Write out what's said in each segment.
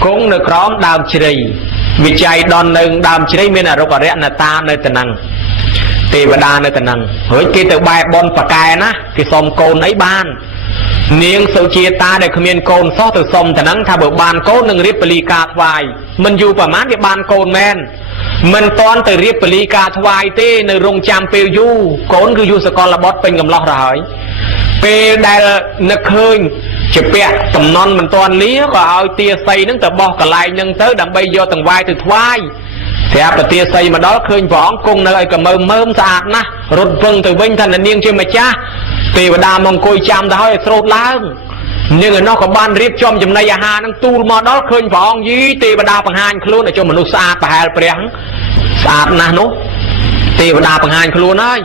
cũng được khóm đàm chì vì chạy đòn nâng đàm chì miền ở rộng rẽ là ta nơi tận năng tì và đa nơi tận năng với kia từ bài bon và cài ná cái xóm côn ấy ban niềng sự chia ta để khamiên côn xót từ sông tận năng thà bờ ban côn nâng riết bali ca thoại mình dù bà mát cái ban côn men mình toán từ riết bali ca thoại tê nơi rong cham pêu du côn cứ du sẽ còn là bót pin cầm lót rồi pê đây nực hơi chụp bẹ tầm non mình toàn lý có ao tia xây nâng tờ bò cả lại nhân tới đằng bây giờ tầng vai từ thoai thì áp tia xây mà đó khơi võng cung nơi cả mơm mơm sạch na rụt vâng từ bên thành là niên trên mà cha thì bà đà mong côi chăm đó hơi sốt lá nhưng mà nó có ban riết trong chùm này hà năng tu mà đó khơi võng gì thì bà đà bằng hai luôn để cho mình sạch và hai bèn sạch na nó thì bà đà bằng hai luôn ơi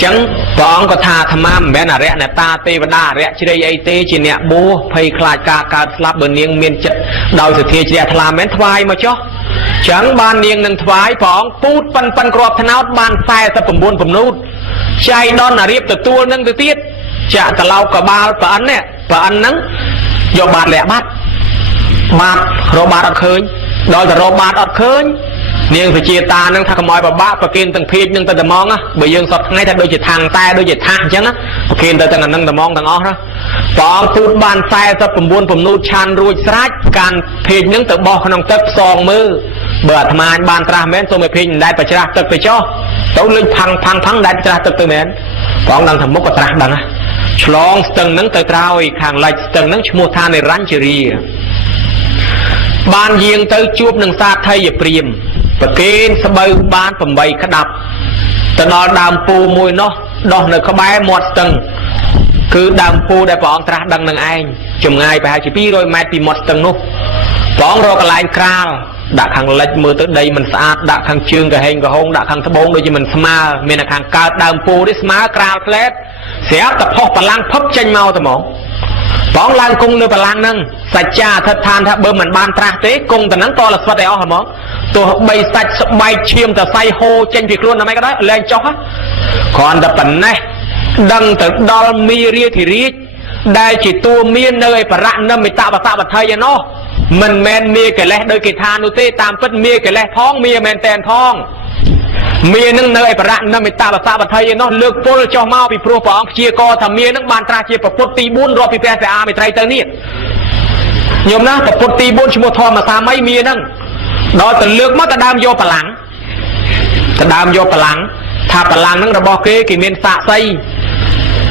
chẳng bọn có thà tham am bé là rẽ là ta tê và đa rẽ chỉ đây ấy tê chỉ nè bố phây khai ca slap bờ niêng miền trận đầu từ thiê chỉ làm mến thoai mà cho chẳng ban niêng nâng thoái bọn pút pan crop thân áo ban sai tập phẩm buôn phẩm nút chạy đón là riệp từ tua nâng từ tiết chả từ lâu cả ba và ăn nè và ăn nắng do bạt lẹ bát rồi bạt ọt khơi đôi là rồi bạt ọt khơi niềng phải chia ta nâng thằng mồi bà bác và kiên từng phiên nhưng ta tầm mong á bởi dương sọt ngay thật đôi chỉ thằng tay đôi chỉ thang chứ á kiên ta từng nâng tầm mong thằng ó đó bọn phút ban sai sắp phẩm buôn phẩm nút chan ruồi srách can phiên những tự bò nông tấp song mư bữa tham ăn ban tra mến tôi mới phiên đại phải tra tự phải cho tấu linh phăng đại tra tự từ mến bọn đang thầm mốc có tra đằng á long từng nâng tự trao hàng lệch từng nâng mua than này rắn chiri ban riêng tới chuột nâng xa thay về priêm và kênh sẽ bơi bán phẩm bày khá đập từ đó đàm phu mùi nó đó là có bé một tầng cứ đàm phu để bọn tra đăng nâng anh chùm ngay phải chỉ pi rồi mai thì một tầng nụ bọn rồi cả lại kral đã khẳng lệch mưa tới đây mình sát đã khẳng chương cả hình cả hôn đã khẳng thấp bốn đôi chứ mình sma mình là khẳng cao đàm phu đấy sma kral flat sẽ tập học và lang phấp tranh mau tầm mỏng bọn lang cung nơi bà lang nâng sạch cha thật than thật bơ mình ban tra tế cung tầm nắng to là xuất đại ó hả món tôi bay sạch bay chiêm tờ say hô trên việc luôn là mấy cái đó lên cho hết còn tập tận này đăng từ đo mi ria thì ria đây chỉ tua miên nơi và rạng nâm mới tạo và thay cho nó mình men mia cái lẽ đôi cái than nô tê tam phất mia cái lẽ thong mia men tèn thong mia nâng nơi và rạng nâm mới tạo và thay cho nó lược pol cho mau bị pro phóng chia co thầm mia nâng ban tra chia và phốt ti buôn rồi bị phe sẽ mới thay tới nít nhôm na tập phốt ti buôn chỉ một thon mà xa mấy mia nâng đó từ lược mất ta đam vô bà lắng ta đam vô bà lắng thà bà lắng nâng là bò kê kì miền xạ xây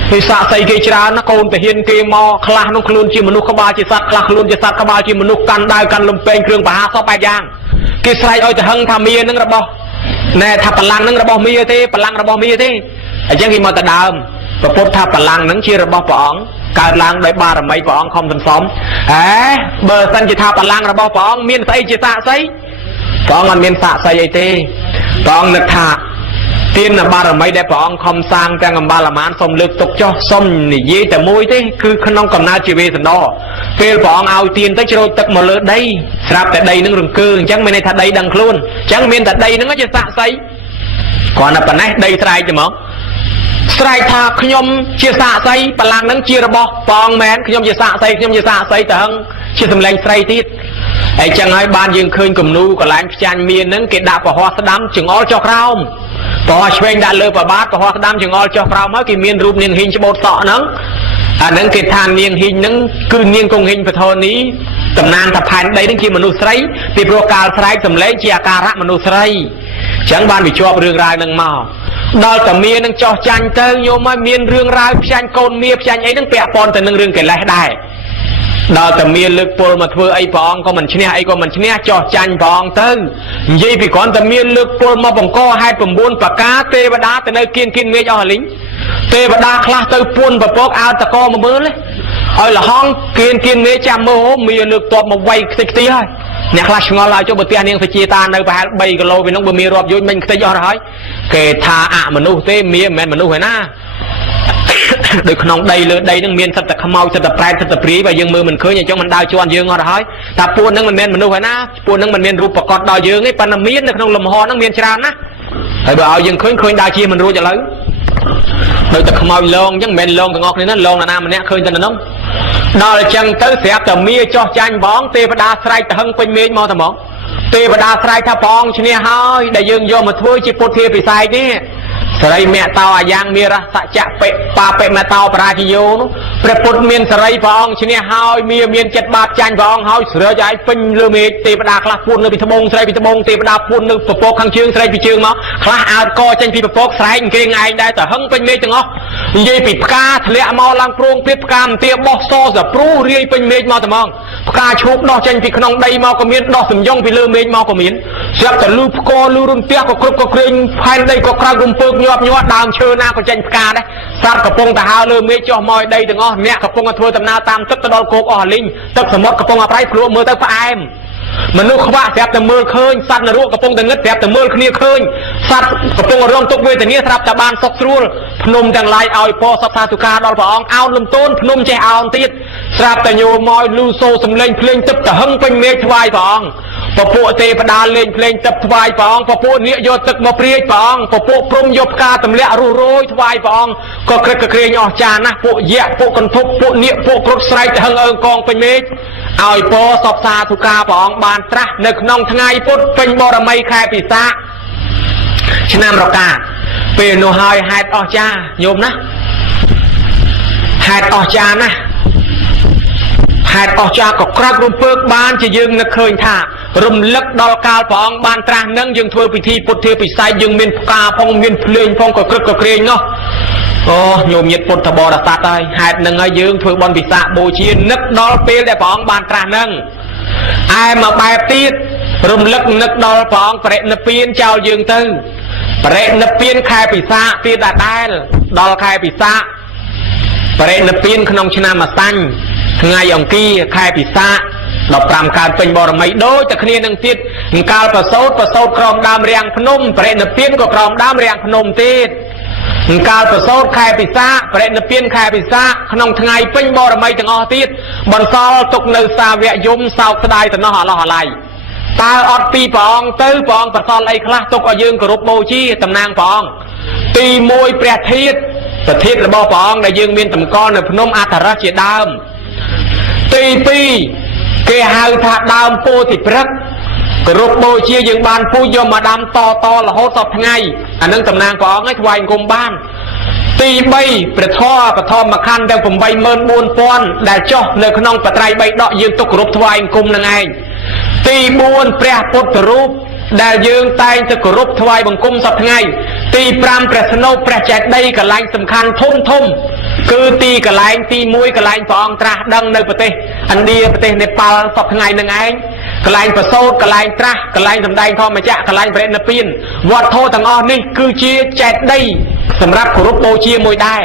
thì xạ xây kê chra nó côn từ hiên kê mò khla nông khluôn chi manu khaba chi sát khla khluôn chi sát khaba chi manu can đai can lùm pen krương bà so bài giang kê sai ơi từ hưng thà mía nâng là bò nè thà bà lắng nâng là bò mía thế bà lắng là bò mía thế ở chẳng khi mà ta đam và phốt thà bà lắng nâng chia là bò bỏng cả làng đấy ba là mấy bỏng không thành xóm bờ sân chỉ thà bà lắng là bò bỏng miền xây chỉ xạ xây bỏng ăn miền xạ xây ấy thế bỏng lực thà tiên là ba là mấy đẹp bỏng không sang trang làm ba là mán xong lực tục cho xong thì dễแต่môi thế cứ không còn nào chỉ về thành đó phê bỏng ao tiên tới rồi tật một lượt đây sạp tại đây nó rừng cư chẳng bên này thật đây đằng luôn chẳng miền tại đây nó chỉ xạ xây còn là phần này đây sai chứ mà sai thà nhom chia xạ xây bà làng nắng chia ra bò bỏng mén nhom chia xạ xây từ hưng chia thành lành say tiết ấy chẳng ai ban dương khơi cùng nu còn lại chan miên nắng cái đạp vào hoa đám chừng ó cho khao và xuyên đã lơ và bát và hoa đám chừng ó cho khao mới cái miên rụp niên hình cho bột sọ nắng nắng cái than niên hình nắng cứ niên cùng hình phải thôi ní tầm nan thập hành đây đến khi mà nu sấy thì pro cao sấy tầm lấy chia cà rác mà nu sấy chẳng ban bị cho rương rai nâng màu đôi tầm miên nâng cho chan tơ nhô mà miên rương rai chan côn miên chan ấy nâng bẹ pon từ nâng rương cái lẽ đài đó tầm miên lực pol mà thưa ấy bong có mình chne ấy có mình chne cho chanh bong tư gì vì còn tầm miên lực pol mà bong co hai phần buôn và cá tê và đá từ nơi kiên nghe cho lính tê và đá khla từ buôn và bóc ao ta co mà mưa đấy ơi là hong kiên nghe chăm mơ hố miên lực tọt mà quay xịt tí thôi nè khla ngó lại cho bữa tiền niên phải chia ta nơi phải 3 kg vì nó bữa miên rọp vô mình xịt cho rồi kể thà mà nu tê miên men mà nu phải na được không đây lừa đâyនឹងមានសិតតែខ្មោចសិតតែប្រែតសិតតែព្រាយបើយើងមើលមិនឃើញអញ្ចឹងមិនដើរជន់យើងអត់ហើយតែពួកនឹងមិនមែនមនុស្សហើយណាពួកនឹងមិនមានរូបប្រកបដល់យើងទេប៉ុន្តែមាននៅក្នុងលំហហ្នឹងមានច្រើនណាស់ហើយបើឲ្យយើងឃើញដើរជាមិនរួចឥឡូវដូចតែខ្មោចលងអញ្ចឹងមិនមែនលងទាំងអស់គ្នាណាលងណាម្នាក់ឃើញតែនៅនោះ ដល់ចឹងទៅស្រាប់តែមាចោះចាញ់បងទេវតាស្រែកទៅហឹងពេញមេឃមកតែមកទេវតាស្រែកថាបងឈ្នះហើយដែលយើងយកមកធ្វើជាពុទ្ធិពិស័យនេះសរិមេតោអាយ៉ាងមេរសច្ចៈបិបាបិមេតោបរាជយោនោះព្រះពុទ្ធមានសរិព្រះអង្គឈ្នះហើយមានចិត្តបាបចាញ់ព្រះអង្គហើយស្រែកឲ្យពេញលើមេឃទេវតាខ្លះពួននៅពីត្បូងស្រែកពីត្បូងទេវតាពួននៅពពកខាងជើងស្រែកពីជើងមកខ្លះអើតកចេញពីពពកស្រែកគេងឯងដែរតែហឹងពេញមេឃទាំងអស់និយាយពីផ្កាធ្លាក់មកឡើងព្រោងព្រាបផ្កាមទាបោះសសព្រូរាយពេញមេឃមកតែមកផ្កាឈូកដោះចេញពីក្នុងដីមកក៏មានដោះសំយ៉ុងពីលើមេឃមកក៏មានស្រាប់តែលឺផ្គរលឺរន្ទះក៏គ្រប់ក៏ក្រែងផែនដីក៏ក្រៅរំពើកញាប់ញាត់ដើមឈើណាក៏ចេញផ្កាដែរសត្វកំពុងតែហើរលើមេឃចុះមកដីទាំងអស់អ្នកកំពុងតែធ្វើដំណើរតាមទឹកទៅដល់គោកអស់លីងទឹកសមុទ្រកំពុងតែប្រៃព្រោះមើលទៅផ្អែមមនុស្សខ្វាក់ស្រាប់តែមើលឃើញសត្វនរកកំពុងតែងឹតស្រាប់តែមើលគ្នាឃើញសត្វកំពុងរងទុក្ខវេទនាស្រាប់តែបានសុខស្រួលភ្នំទាំងឡាយឲ្យពរសត្វសាធុការដល់ព្រះអង្គអោនលំទោនភ្នំចេះអោនទៀតស្រាប់តែញោមមកលឺសូរសំឡេងភ្លេងទឹកទៅហឹងពេញមេឃថ្វាយព្រះអង្គពពួកទេវតាលេងភ្លេងទឹកថ្វាយព្រះអង្គពពួកនាគយកទឹកមកព្រាយព្រះអង្គពពួកព្រំយកផ្កាទម្លាក់រុះរោយថ្វាយព្រះអង្គក៏ក្រឹកក្រែងអស់ចាណាស់ពួកយៈពួកកន្ធប់ពួកនាគពួកគ្រុឌស្រែកទៅហឹងអើងកងពេញមេឃឲ្យពរសពសាធុការព្រះអង្គបានត្រាស់នៅក្នុងថ្ងៃពុទ្ធពេញបរមីខែពិសាខឆ្នាំរកាពេលនោះហើយហេតុអស្ចារ្យញោមណាហេតុអស្ចារ្យណាស់ហេតុអស្ចារ្យក៏ក្រាបរំពើកបានជាយើងនឹកឃើញថារំលឹកដល់កាលព្រះអង្គបានត្រាស់នឹងយើងធ្វើពិធីពុទ្ធិពិស័យយើងមានផ្កាផងមានភ្លេងផងក៏ក្រឹកក៏ក្រែងនោះអូញោមញាតិពុទ្ធបរិស័ទហើយហេតុនឹងហើយយើងធ្វើបុណ្យវិសាខបូជានឹកដល់ពេលដែលព្រះអង្គបានត្រាស់នឹងឯមកបែបទៀតរំលឹកនឹកដល់ព្រះអង្គបរិនិព្វានចោលយើងទៅបរិនិព្វានខែពិសាខទៀតដែរដល់ខែពិសាខបរិនិព្វានក្នុងឆ្នាំអាសាញ់ថ្ងៃអង្គារខែពិសាខ15កើតពេញបរមីដូចតែគ្នានឹងទៀតកាលប្រសូតក្រោមដើមរាំងភ្នំបរិនិព្វានក៏ក្រោមដើមរាំងភ្នំទៀតកាលប្រសូតខែពិសាខបរិនិព្វានខែពិសាខក្នុងថ្ងៃពេញបរមីទាំងអស់ទៀតបន្សល់ទុកនៅសាវកយមសោកស្ដាយទៅនោះអឡោះអាឡៃតើអត់ពីព្រះអង្គទៅព្រះអង្គបន្សល់អីខ្លះទុកឲ្យយើងគោរពបូជាតំណាងព្រះអង្គទី1ព្រះធាតុប្រធានរបស់ព្រះអង្គដែលយើងមានតម្កល់នៅភ្នំអថរៈជាដើមទី2គេហៅថាដើមពោធិព្រឹក្សគោរពបូជាយើងបានពូជយកមកដាំតរហូតដល់ថ្ងៃអានឹងតំណាងព្រះអង្គឲ្យថ្វាយអង្គមបានទី3ព្រះធម៌បឋមខណ្ឌទាំង 84000 ដែលចុះនៅក្នុងបត្រៃ3ដកយើងទុកគោរពថ្វាយអង្គមនឹងឯងទី4ព្រះពុទ្ធរូបដែលយើងតែងទៅគោរពថ្វាយបង្គំសប្តាហ៍ថ្ងៃទី5ព្រះស្នូលព្រះចេតិយកន្លែងសំខាន់ធំគឺទីកន្លែងទី1កន្លែងព្រះអង្គត្រាស់ដឹងនៅប្រទេសឥណ្ឌាប្រទេសនេប៉ាល់សប្តាហ៍ថ្ងៃនឹងឯងកន្លែងប្រសូតកន្លែងត្រាស់កន្លែងសម្ដែងធម្មចក្រកន្លែងបរិនិព្វានវត្តធម៌ទាំងអស់នេះគឺជាចេតិយសម្រាប់គោរពបូជាមួយដែរ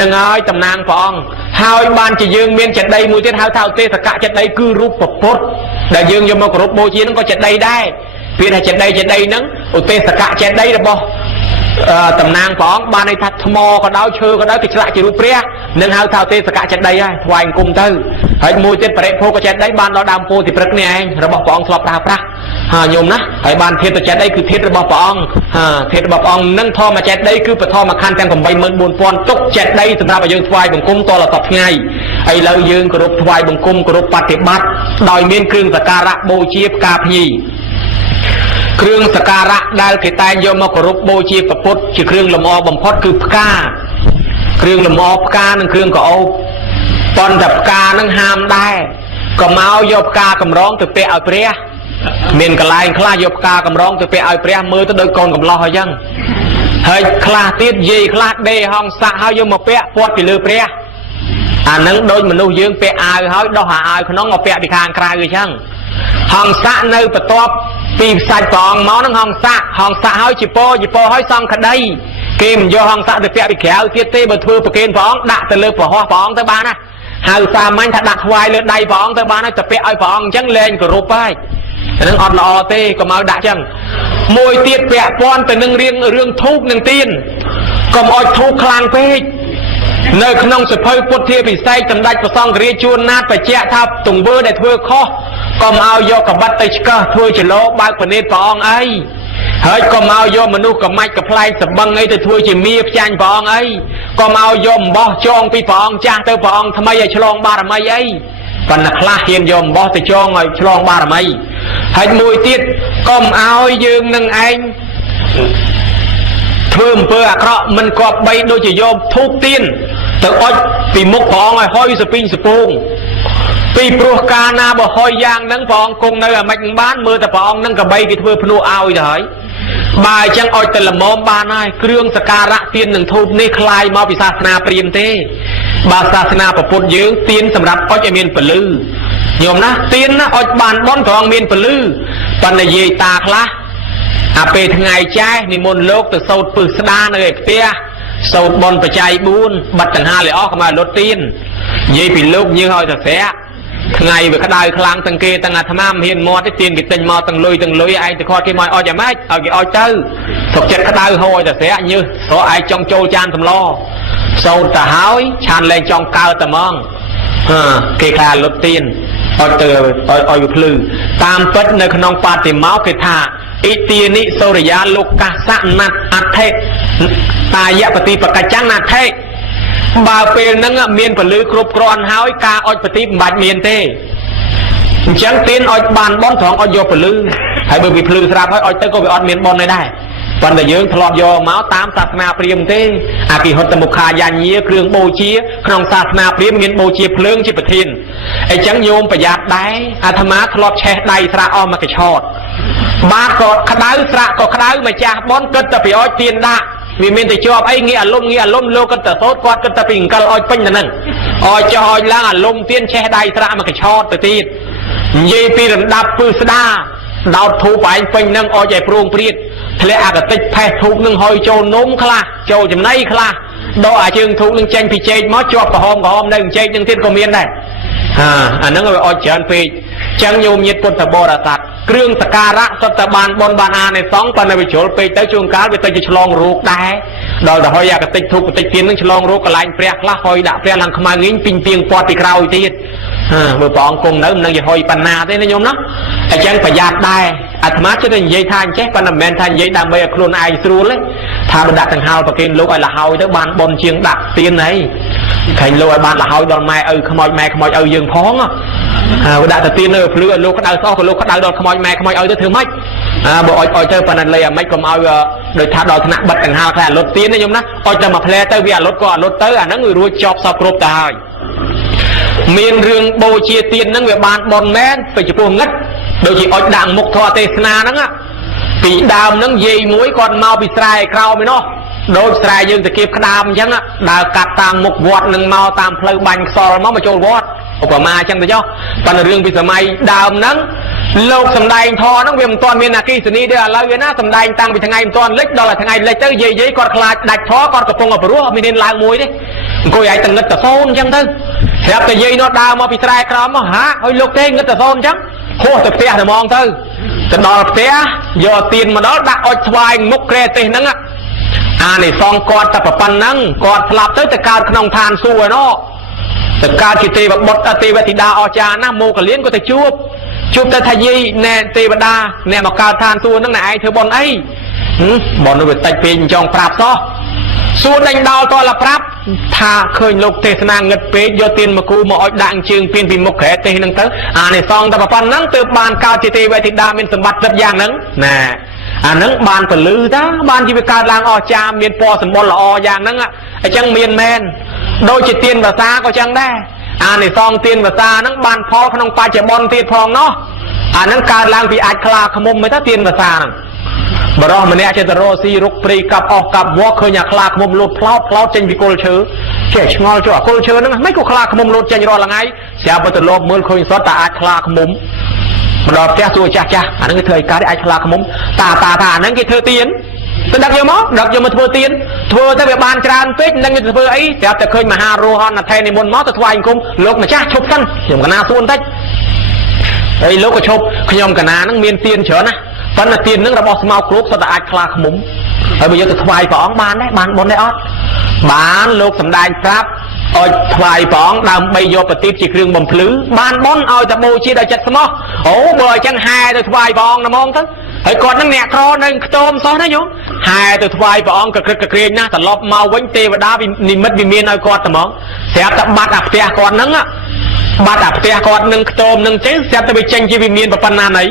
នឹងហើយតំណាងព្រះអង្គហើយបានជាយើងមានចេតិយមួយទៀតហៅថាឧទេសកចេតិយគឺរូបពុទ្ធដែលយើងយកមកគោរពបូជានឹងក៏ចេតិយដែរពាក្យថាចេតិយហ្នឹងឧទេសកចេតិយរបស់តំណាងព្រះអង្គបានន័យថាថ្មក៏ដោយឈើក៏ដោយគេឆ្លាក់ជារូបព្រះនឹងហៅថាទេសកចេតិយហើយថ្វាយអង្គមទៅហើយមួយទៀតបរិភោគចេតិយបានដល់ដើមពោធិព្រឹក្សនេះឯងរបស់ព្រះអង្គធ្លាប់ប្រើប្រាស់ហើយញោមណាហើយបានធាតុចេតិយគឺធាតុរបស់ព្រះអង្គធាតុរបស់ព្រះអង្គនឹងធម្មចេតិយគឺបឋមខណ្ឌទាំង 84000 ទុកចេតិយសម្រាប់ឲ្យយើងថ្វាយបង្គំតលតថ្ងៃឥឡូវយើងគោរពថ្វាយបង្គំគោរពបប្រតិបត្តិដោយមានគ្រឿងសក្ការៈបូជាផ្កាភ្ញីគ្រឿងសក្ការៈដែលគេតែងយកមកគោរពបូជាព្រះពុទ្ធជាគ្រឿងលម្អបំផុតគឺផ្កាគ្រឿងលម្អផ្កានិងគ្រឿងកោបប៉ុន្តែផ្កានឹងហាមដែរក៏មកយកផ្កាកម្រងទៅពាក់ឲ្យព្រះមានកន្លែងខ្លះយកផ្កាកម្រងទៅពាក់ឲ្យព្រះមើលទៅដូចកូនកំឡោះអញ្ចឹងហើយខ្លះទៀតយាយខ្លះដេហងសាក់ហើយយកមកពាក់ពាត់ពីលើព្រះអានឹងដូចមនុស្សយើងពាក់អាវហើយដោះអាវក្នុងមកពាក់ពីខាងក្រៅអញ្ចឹងហងសាក់នៅបន្ទាប់ពីផ្សាច់ព្រះអង្គមកនឹងហងសាក់ហើយជាពោហើយសង្ឃដីគេមិនយកហងសាក់ទៅពាក់ពីក្រៅទៀតទេបើធ្វើប្រគេនព្រះអង្គដាក់ទៅលើប្រហោះព្រះអង្គទៅបានណាហៅសាមញ្ញថាដាក់ថ្វាយលើដៃព្រះអង្គទៅបានហើយទៅពាក់ឲ្យព្រះអង្គអញ្ចឹងលែងគោរពហើយអានឹងអត់ល្អទេកុំឲ្យដាក់អញ្ចឹងមួយទៀតពាក់ព័ន្ធទៅនឹងរឿងធូបនឹងទៀនកុំឲ្យធូបខ្លាំងពេកនៅក្នុងសភៅពុទ្ធិពិស័យសម្ដេចព្រះសង្ឃរាជជួនណាតបញ្ជាក់ថាទង្វើដែលធ្វើខុសកុំឲ្យយកកបិតទៅឆ្កឹះធ្វើចលោបើកពនេតព្រះអង្គអី ហើយក៏មកយកមនុស្សក៏មាច់ក៏ផ្លែកសបឹងអីទៅធ្វើជាមៀផ្ចាញ់ព្រះអង្គអីក៏មកយកអំបោះចងពីព្រះអង្គចាស់ទៅព្រះអង្គថ្មីឲ្យឆ្លងបារមីអីប៉ុន្តែខ្លះហ៊ានយកអំបោះទៅចងឲ្យឆ្លងបារមីហើយមួយទៀតកុំឲ្យយើងនឹងឯងធ្វើអំពើអាក្រក់មិនគប្បីដូចជាយកធូបទៀនទៅអុជពីមុខព្រះអង្គឲ្យហុយសពីងសពងពីព្រោះកាលណាបើហុយយ៉ាងហ្នឹងព្រះអង្គគង់នៅអាម៉េចបានមើលតែព្រះអង្គហ្នឹងក៏បីគេធ្វើភ្នួឲ្យទៅហើយបើអញ្ចឹងអុជទៅល្មមបានហើយគ្រឿងសក្ការៈទៀននឹងធូបនេះคล้ายមកពីសាសនាព្រាហ្មណ៍ទេបើសាសនាពុទ្ធយើងទៀនសម្រាប់អុជឲ្យមានពលឺញោមណាទៀនណាអុជបានបនព្រះអង្គមានពលឺប៉ុន្តែយាយតាខ្លះអាពេលថ្ងៃចាស់និមន្តលោកទៅសូត្រពឹសស្ដានៅឯផ្ទះសូត្របនបច្ច័យ4បិទដង្ហាលឲ្យអស់ក៏មកលុតទៀននិយាយពីលោកយើងឲ្យទៅស្រាក់ថ្ងៃវាក្តៅខ្លាំងទាំងគេទាំងអាត្មាមិនហ៊ានមាត់ទេទៀនគេទិញមកទាំងលុយឯងទៅគាត់គេមកអុជយ៉ាងម៉េចឲ្យគេអុជទៅសុកចិត្តក្តៅហូរឲ្យទៅស្រាក់ញើសព្រោះឯងចង់ចូលចានសម្លសូត្រទៅហើយឆានលែងចង់កើតែហ្មងគេថាលុតទៀនអុជទៅឲ្យវាភ្លឺតាមពិតនៅក្នុងបតិមោគេថាអ៊ីទានិសូរិយាលោកកាសៈណាត់អថេតាយបតិបកច្ចណាថេបើពេលហ្នឹងមានពលឺគ្រប់គ្រាន់ហើយការអុជបតិមិនបាច់មានទេអញ្ចឹងទៀនអុជបានបនត្រង់អុជយកពលឺហើយបើវាភ្លឺស្រាប់ហើយអុជទៅក៏វាអត់មានបនដែរប៉ុន្តែយើងធ្លាប់យកមកតាមសាសនាព្រាហ្មណ៍ទេអគិហុតមុខាយាញាគ្រឿងបូជាក្នុងសាសនាព្រាហ្មណ៍មានបូជាភ្លើងជាប្រធានអញ្ចឹងញោមប្រយ័ត្នដែរអាត្មាធ្លាប់ឆេះដៃស្រាក់អស់មកកឆោតបាតក៏ក្តៅស្រាក់ក៏ក្តៅម្ចាស់បនគិតតែពីអុជទៀនដាក់វាមានតែជាប់អីងាយអាលុំលោកគិតតែសូត្រគាត់គិតតែពីអង្កលអុជពេញទៅហ្នឹងអុជចោះអុជឡើងអាលុំទៀនឆេះដៃស្រាក់មកកឆោតទៅទៀតនិយាយពីរំដាប់ពឹស្ដាដោតធូបឯងពេញហ្នឹងអុជឲ្យព្រោងព្រាតធ្លាក់អាកតិចផេះធូបនឹងហុយចូលនំខ្លះចូលចំណីខ្លះដកអាជើងធូបនឹងចេញពីចេកមកជាប់ក្រហមនៅចេកនឹងទៀតក៏មានដែរអាហ្នឹងវាអុជច្រើនពេកចឹងញោមញាតពុទ្ធបរិស័ទគ្រឿងសក្ការៈសុទ្ធតែបានបនបានអានិសង្សប៉ុន្តែវាជ្រុលពេកទៅជួនកាលវាទៅជាឆ្លងរោគដែរដល់ទៅហុយអាកតិចធូបកតិចទៀននឹងឆ្លងរោគកន្លែងព្រះខ្លះហុយដាក់ព្រះឡើងខ្មៅងីងពីងពីងពាត់ពីក្រោយទៀតបើព្រះអង្គគង់នៅមិននឹងជាហុយបណ្ណាទេណាញោមណាអញ្ចឹងប្រយ័ត្នដែរអាត្មាជិតតែនិយាយថាអញ្ចេះប៉ុន្តែមិនមែនថានិយាយដើម្បីឲ្យខ្លួនឯងស្រួលទេថាបើដាក់ដង្ហើប្រគេនលោកឲ្យលហើយទៅបានបនជាងដាក់ទៀនអីឃើញលោកឲ្យបានលហើយដល់ម៉ែឪខ្មោចម៉ែខ្មោចឪយើងផងបើដាក់តែទៀននៅភ្លឺឲ្យលោកក្តៅសោះក៏លោកក្តៅដល់ខ្មោចម៉ែខ្មោចឪទៅធ្វើម៉េចបើអុជទៅប៉ុន្តែលៃអាម៉េចកុំឲ្យដូចថាដល់ថ្នាក់បិទដង្ហើខ្លះអាលុតទៀនណាញោមណាអុជតែមួយផ្លែទៅវាអាលុតក៏អាលុតទៅអាហ្នឹងវារួចចប់សពគ្រប់ទៅហើយមានរឿងបូជាទៀនហ្នឹងវាបានបនមែនទៅចំពោះងឹតដូចជាអុជដាក់មុខធម៌ទេសនាហ្នឹងពីដើមហ្នឹងយាយមួយគាត់មកពីស្រែក្រោមឯណោះដូចស្រែយើងទៅគៀបក្តាមអញ្ចឹងដើរកាត់តាមមុខវត្តនឹងមកតាមផ្លូវបាញ់ខ្សលមកចូលវត្តឧបមាអញ្ចឹងទៅចុះប៉ុន្តែរឿងពីសម័យដើមហ្នឹងលោកសំដែងធរហ្នឹងវាមិនទាន់មានអគិសនីទេឥឡូវវាណាសំដែងតាំងពីថ្ងៃមិនទាន់លិចដល់ថ្ងៃលិចទៅយាយគាត់ខ្លាចដាច់ធរគាត់កំពុងអបរោះអត់មានឡើងមួយទេអង្គុយឯងតងឹតតសូនអញ្ចឹងទៅប្រាប់តែយាយនោះដើរមកពីស្រែក្រោមមកហាឲ្យលោកទេងឹតតសូនអញ្ចឹងហោះទៅផ្ទះតែហ្មងទៅដល់ផ្ទះយកទៀនមកដល់ដាក់អុជថ្វាយមុខក្រែទេសហ្នឹងអានិសង្សគាត់តែប៉ុណ្ណឹងគាត់ស្លាប់ទៅកើតក្នុងឋានសួគ៌ឯណោះទៅកើតជាទេវបុត្រទេវធីតាអស្ចារ្យណាស់មកលៀនក៏ទៅជួបទៅថាយាយណែទេវតាអ្នកមកកើតឋានសួគ៌ហ្នឹងណែឯងធ្វើបុណ្យអីបុណ្យនោះវាតិចពេកចង់ប្រាប់សោះសួរដេញដល់តលប្រាប់ថាឃើញលោកទេសនាងឹតពេកយកទៀនមកគូមកអុជដាក់ជើងពៀនពីមុខក្រែទេសហ្នឹងទៅអានិសង្សតែប៉ុណ្ណឹងទើបបានកើតជាទេវធីតាមានសម្បត្តិសិទ្ធយ៉ាងហ្នឹងណាអាហ្នឹងបានពលឺតាបានជីវិតកើតឡើងអស្ចារ្យមានពណ៌សម្បុរល្អយ៉ាងហ្នឹងអញ្ចឹងមានមែនដូចជាទៀនភាសាក៏ចឹងដែរអានិសង្សទៀនភាសាហ្នឹងបានផលក្នុងបច្ចុប្បន្នទៀតផងណោះអាហ្នឹងកើតឡើងពីអាចខ្លាឃ្មុំមិនទៅទៀនភាសាហ្នឹងបរោះម្នាក់ចេះទៅរកស៊ីរុកព្រៃកាប់អស់កាប់វក់ឃើញអាខ្លាឃ្មុំលោតផ្លោតចេញពីគល់ឈើចេះឆ្ងល់ចុះអាគល់ឈើហ្នឹងមិនក៏ខ្លាឃ្មុំលោតចេញរាល់ថ្ងៃស្រាប់ទៅលោកមើលឃើញសតតែអាចខ្លាឃ្មុំមកដល់ផ្ទះសួរចាស់អាហ្នឹងគេធ្វើឲ្យកើតអាចខ្លាឃ្មុំតាថាអាហ្នឹងគេធ្វើទៀនទៅដឹកយកមកធ្វើទៀនធ្វើទៅវាបានច្រើនពេកនឹងទៅធ្វើអីស្រាប់តែឃើញមហារោហនថេរនិមន្តមកទៅថ្វាយអង្គមលោកម្ចាស់ឈប់សិនខ្ញុំកណាសួរបន្តិចហើយលោកក៏ឈប់ខ្ញុំកណាហ្នឹងមានទៀនច្រើនណាប៉ុន្តែទៀនហ្នឹងរបស់ស្មៅគ្រូសុទ្ធតែអាចខ្លាឃ្មុំហើយបើយកទៅថ្វាយព្រះអង្គបានដែរបានបុណ្យដែរអត់បានលោកសំដែងប្រាប់អុជថ្វាយព្រះអង្គដើម្បីយកប្រទីបជាគ្រឿងបំភ្លឺបានបុណ្យឲ្យតែបូជាដោយចិត្តស្មោះអូបើអញ្ចឹងហែទៅថ្វាយព្រះអង្គហ្មងទៅ ហើយគាត់នឹងអ្នកក្រនៅខ្ទមសោះណាញោមហែទៅថ្វាយព្រះអង្គកក្រឹកកក្រែងណាត្រឡប់មកវិញទេវតានិមិត្តវិមានឲ្យគាត់ត្មងស្រាប់តែបាត់អាផ្ទះគាត់នឹងបាត់អាផ្ទះគាត់នឹងខ្ទមនឹងចេះស្រាប់តែវាចេញជាវិមានប៉ុណ្ណាណី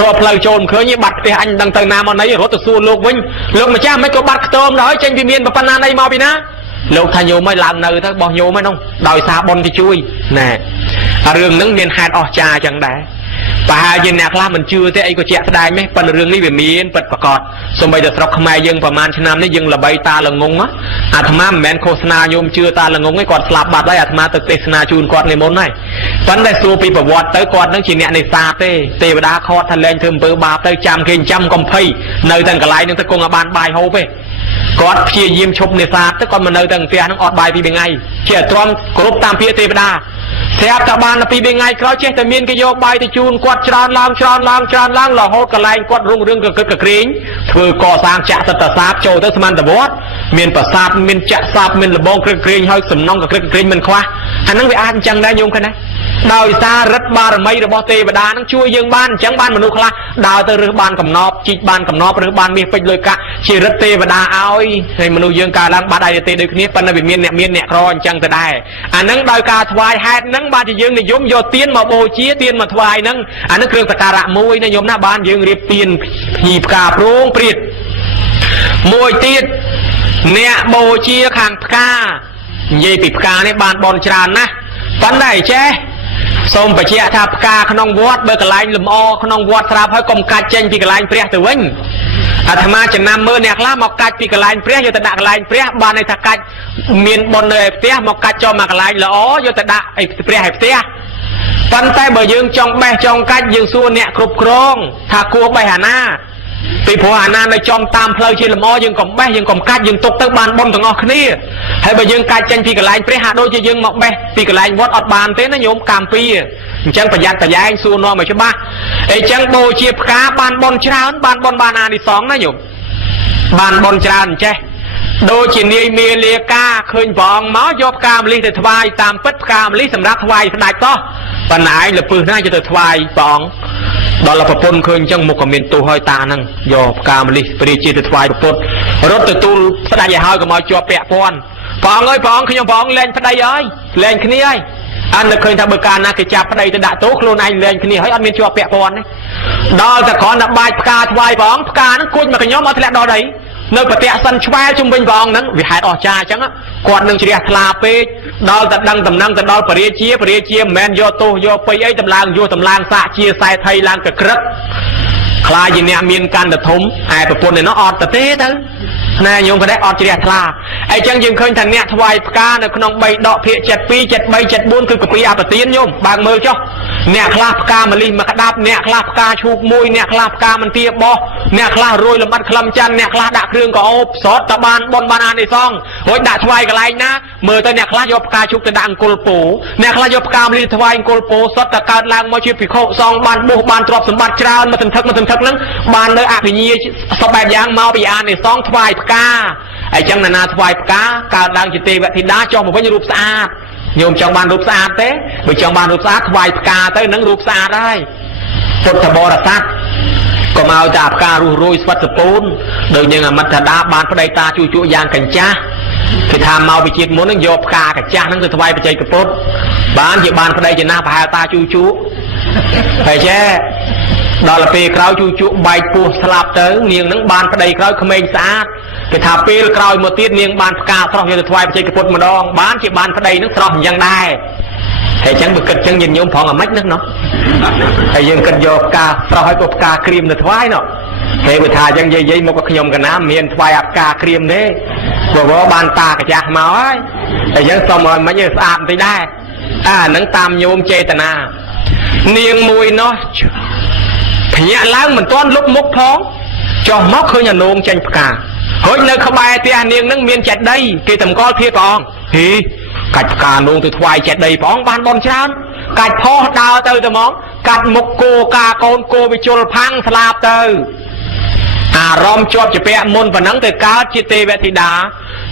រកផ្លូវចូលមិនឃើញទេបាត់ផ្ទះអញដឹងទៅណាមកណីរត់ទៅសួរលោកវិញលោកម្ចាស់មិនក៏បាត់ខ្ទមដល់ចេញវិមានប៉ុណ្ណាណីមកពីណាលោកថាញោមឲ្យឡើងនៅទៅបោះញោមហ្នឹងដោយសារបុណ្យទៅជួយណែរឿងហ្នឹងមានហេតុអស្ចារ្យចឹងដែរប្រហែលជាអ្នកខ្លះមិនជឿទេអីក៏ជាក់ស្ដែងទេប៉ុន្តែរឿងនេះវាមានពិតប្រាកដសូម្បីតែស្រុកខ្មែរយើងប្រហែលឆ្នាំនេះយើងល្បីតាល្ងងអាត្មាមិនមែនឃោសនាញោមជឿតាល្ងងទេគាត់ស្លាប់បាត់ហើយអាត្មាទៅទេសនាជូនគាត់និមន្តហើយប៉ុន្តែសួរពីប្រវត្តិទៅគាត់នឹងជាអ្នកនេសាទទេវតាខត់ថាលែងធ្វើអំពើបាបទៅចាំគេចាំកំភៃនៅតែកន្លែងនឹងទៅគង់ឲ្យបានបាយហូបទេគាត់ព្យាយាមឈប់នេសាទទៅគាត់មកនៅតែផ្ទះនឹងអត់បាយពីរថ្ងៃជាទ្រាំគ្រប់តាមពាក្យទេវតាស្រាប់តែបានពីរថ្ងៃក្រោយចេះតែមានគេយកបាយទៅជូនគាត់ច្រើនឡើងរហូតកន្លែងគាត់រុងរឿងកក្រឹកកក្រែងធ្វើកសាងចាក់សត្វសាបចូលទៅស្មានតវត្តមានប្រាសាទមានចាក់សាបមានលបងក្រឹកក្រែងហើយសំណងកក្រឹកកក្រែងមិនខ្វះអាហ្នឹងវាអាចអញ្ចឹងដែរញោមឃើញណាដោយសាររិទ្ធបារមីរបស់ទេវតានឹងជួយយើងបានអញ្ចឹងបានមនុស្សខ្លះដើរទៅរើសបានកំណប់ជីកបានកំណប់រើសបានមាសពេជ្រលុយកាក់ជារិទ្ធទេវតាឲ្យហើយមនុស្សយើងកើតឡើងបាត់ឯទេដូចគ្នាប៉ុន្តែវាមានអ្នកក្រអញ្ចឹងទៅដែរអាហ្នឹងដោយការថ្វាយហេតុហ្នឹងបានជាយើងនិយមយកទៀនមកបូជាទៀនមកថ្វាយហ្នឹងអាហ្នឹងគ្រឿងសក្ការៈមួយណាញោមណាបានយើងរៀបទៀនភ្ញីផ្កាព្រោងព្រាតមួយទៀតអ្នកបូជាខាងផ្កានិយាយពីផ្កានេះបានបនច្រើនណាស់ប៉ុន្តែចេះសូមបញ្ជាក់ថាផ្កាក្នុងវត្តបើកន្លែងលំអក្នុងវត្តស្រាប់ហើយកុំកាច់ចេញពីកន្លែងព្រះទៅវិញអាត្មាចំណាំមើលអ្នកខ្លះមកកាច់ពីកន្លែងព្រះយកទៅដាក់កន្លែងព្រះបានន័យថាកាច់មានបុណ្យនៅឯផ្ទះមកកាច់ចូលមកកន្លែងល្អយកទៅដាក់ឯព្រះឯផ្ទះប៉ុន្តែបើយើងចង់បេះចង់កាច់យើងសួរអ្នកគ្រប់គ្រងថាគួរបេះអាណាពីព្រោះអាណានៅចំតាមផ្លូវជាលំអយើងកុំបេះយើងកុំកាច់យើងទុកទៅបានបុណ្យទាំងអស់គ្នាហើយបើយើងកាច់ចេញពីកន្លែងព្រះហាក់ដូចជាយើងមកបេះពីកន្លែងវត្តអត់បានទេណាញោមកម្មពីអញ្ចឹងប្រយ័ត្នប្រយែងសួរនាំឲ្យច្បាស់អញ្ចឹងបូជាផ្កាបានបុណ្យច្រើនបានបុណ្យបានអានិសង្សណាញោមបានបុណ្យច្រើនអញ្ចេះដូចជានាយមាលាកាឃើញព្រះអង្គមកយកផ្កាម្លិះទៅថ្វាយតាមពិតផ្កាម្លិះសម្រាប់ថ្វាយស្ដេចតោះប៉ុន្តែឯងលពឹសណាយកទៅថ្វាយព្រះអង្គដល់ប្រពន្ធឃើញអញ្ចឹងមុខក៏មានទោសហើយតាហ្នឹងយកផ្កាម្លិះព្រាជាទៅថ្វាយប្រពុតរត់ទៅទូលស្ដេចឲ្យហើយកុំឲ្យជាប់ពាក់ព័ន្ធព្រះអង្គអើយព្រះអង្គខ្ញុំព្រះអង្គលែងប្តីហើយលែងគ្នាហើយអញនឹកឃើញថាបើកាលណាគេចាប់ប្តីទៅដាក់ទោសខ្លួនឯងលែងគ្នាហើយអត់មានជាប់ពាក់ព័ន្ធទេដល់តែគ្រាន់តែបាច់ផ្កាថ្វាយព្រះអង្គផ្កាហ្នឹងគួចមកកញ្ញោមអត់ធ្លាក់ដល់ដីនៅប្រតិសិនឆ្វែលជុំវិញព្រះអង្គហ្នឹងវាហេតុអស្ចារ្យអញ្ចឹងគាត់នឹងជ្រះថ្លាពេកដល់តែដឹងដំណឹងទៅដល់ពរាជាមិនមែនយកទោសយកពេជ្រអីតម្លើងយកតម្លើងសាកជាខ្សែថៃឡើងកក្រឹកខ្លាចជាអ្នកមានកាន់តែធំឯប្រពន្ធឯនោះអត់ទេទៅណែញោមក៏ដែរអត់ជ្រះថ្លាអញ្ចឹងយើងឃើញថាអ្នកថ្វាយផ្កានៅក្នុង3ដកភាគ72 73 74គឺកពីអបទានញោមបើកមើលចុះអ្នកខ្លះផ្កាម្លិះមកក្តាប់អ្នកខ្លះផ្កាឈូកមួយអ្នកខ្លះផ្កាមន្ទាបោះអ្នកខ្លះរួយលំបាត់ក្លឹមច័ន្ទអ្នកខ្លះដាក់គ្រឿងកោបសតតបានបនបានអានិសង្ឃរួចដាក់ថ្វាយកន្លែងណាមើលទៅអ្នកខ្លះយកផ្កាឈូកទៅដាក់អង្គុលពោអ្នកខ្លះយកផ្កាម្លិះថ្វាយអង្គុលពោសតតកើតឡើងមកជាភិក្ខុសង្ឃបានបុះបានទ្រព្យសម្បត្តិច្រើនមកសន្ធឹកហ្នឹងបាននៅអភិញ្ញាសពបែបយ៉ាងមកពីអានិសង្ឃថ្វាយផ្កាអញ្ចឹងណាថ្វាយផ្កាកើតឡើងជាទេវធីតាចុះមកវិញរូបស្អាតញោមចង់បានរូបស្អាតទេបើចង់បានរូបស្អាតថ្វាយផ្កាទៅនឹងរូបស្អាតហើយពុទ្ធបរិស័ទក៏មកតែផ្ការស់រយស្វិតសពូនដូចយើងអមតតាបានប្តីតាជួជក់យ៉ាងកញ្ចាស់គេថាមកវិជាតិមុននឹងយកផ្កាកញ្ចាស់ហ្នឹងទៅថ្វាយបច្ច័យកពុទ្ធបានជាបានប្តីចំណាស់ប្រហែលតាជួជក់ហើយចេះដល់ពេលក្រោយជួជក់បែកពោះស្លាប់ទៅនាងនឹងបានប្តីក្រោយក្មេងស្អាតគេថាពេលក្រោយមកទៀតនាងបានផ្កាស្រស់យកទៅថ្វាយបច្ច័យកពុទ្ធម្ដងបានជាបានប្តីនឹងស្រស់អញ្ចឹងដែរហើយអញ្ចឹងបើគិតអញ្ចឹងញាតិញោមផងអាម៉េចហ្នឹងណោះហើយយើងគិតយកផ្កាស្រស់ឲ្យក៏ផ្កាក្រៀមទៅថ្វាយណោះគេបើថាអញ្ចឹងយាយមកក៏ខ្ញុំកណាមានថ្វាយអាផ្កាក្រៀមទេបើបានតាកាចាស់មកហើយអញ្ចឹងសុំឲ្យមិនស្អាតបន្តិចដែរអាហ្នឹងតាមញោមចេតនានាងមួយនោះភ្ញាក់ឡើងមិនទាន់លុបមុខផងចុះមកឃើញអានងចេញផ្កាហើយនៅក្បែរផ្ទះនាងនឹងមានចេតិយគេតម្កល់ធៀបព្រះអង្គហីកាច់ផ្កានងទៅថ្វាយចេតិយព្រះអង្គបានបនច្រើនកាច់ផុសដើរទៅហ្មងកាច់មុខគោកាកូនគោវិជុលផាំងស្លាប់ទៅអារម្មណ៍ជាប់ជាពាក់មុនប៉ុណ្ណឹងទៅកើតជាទេវធីតា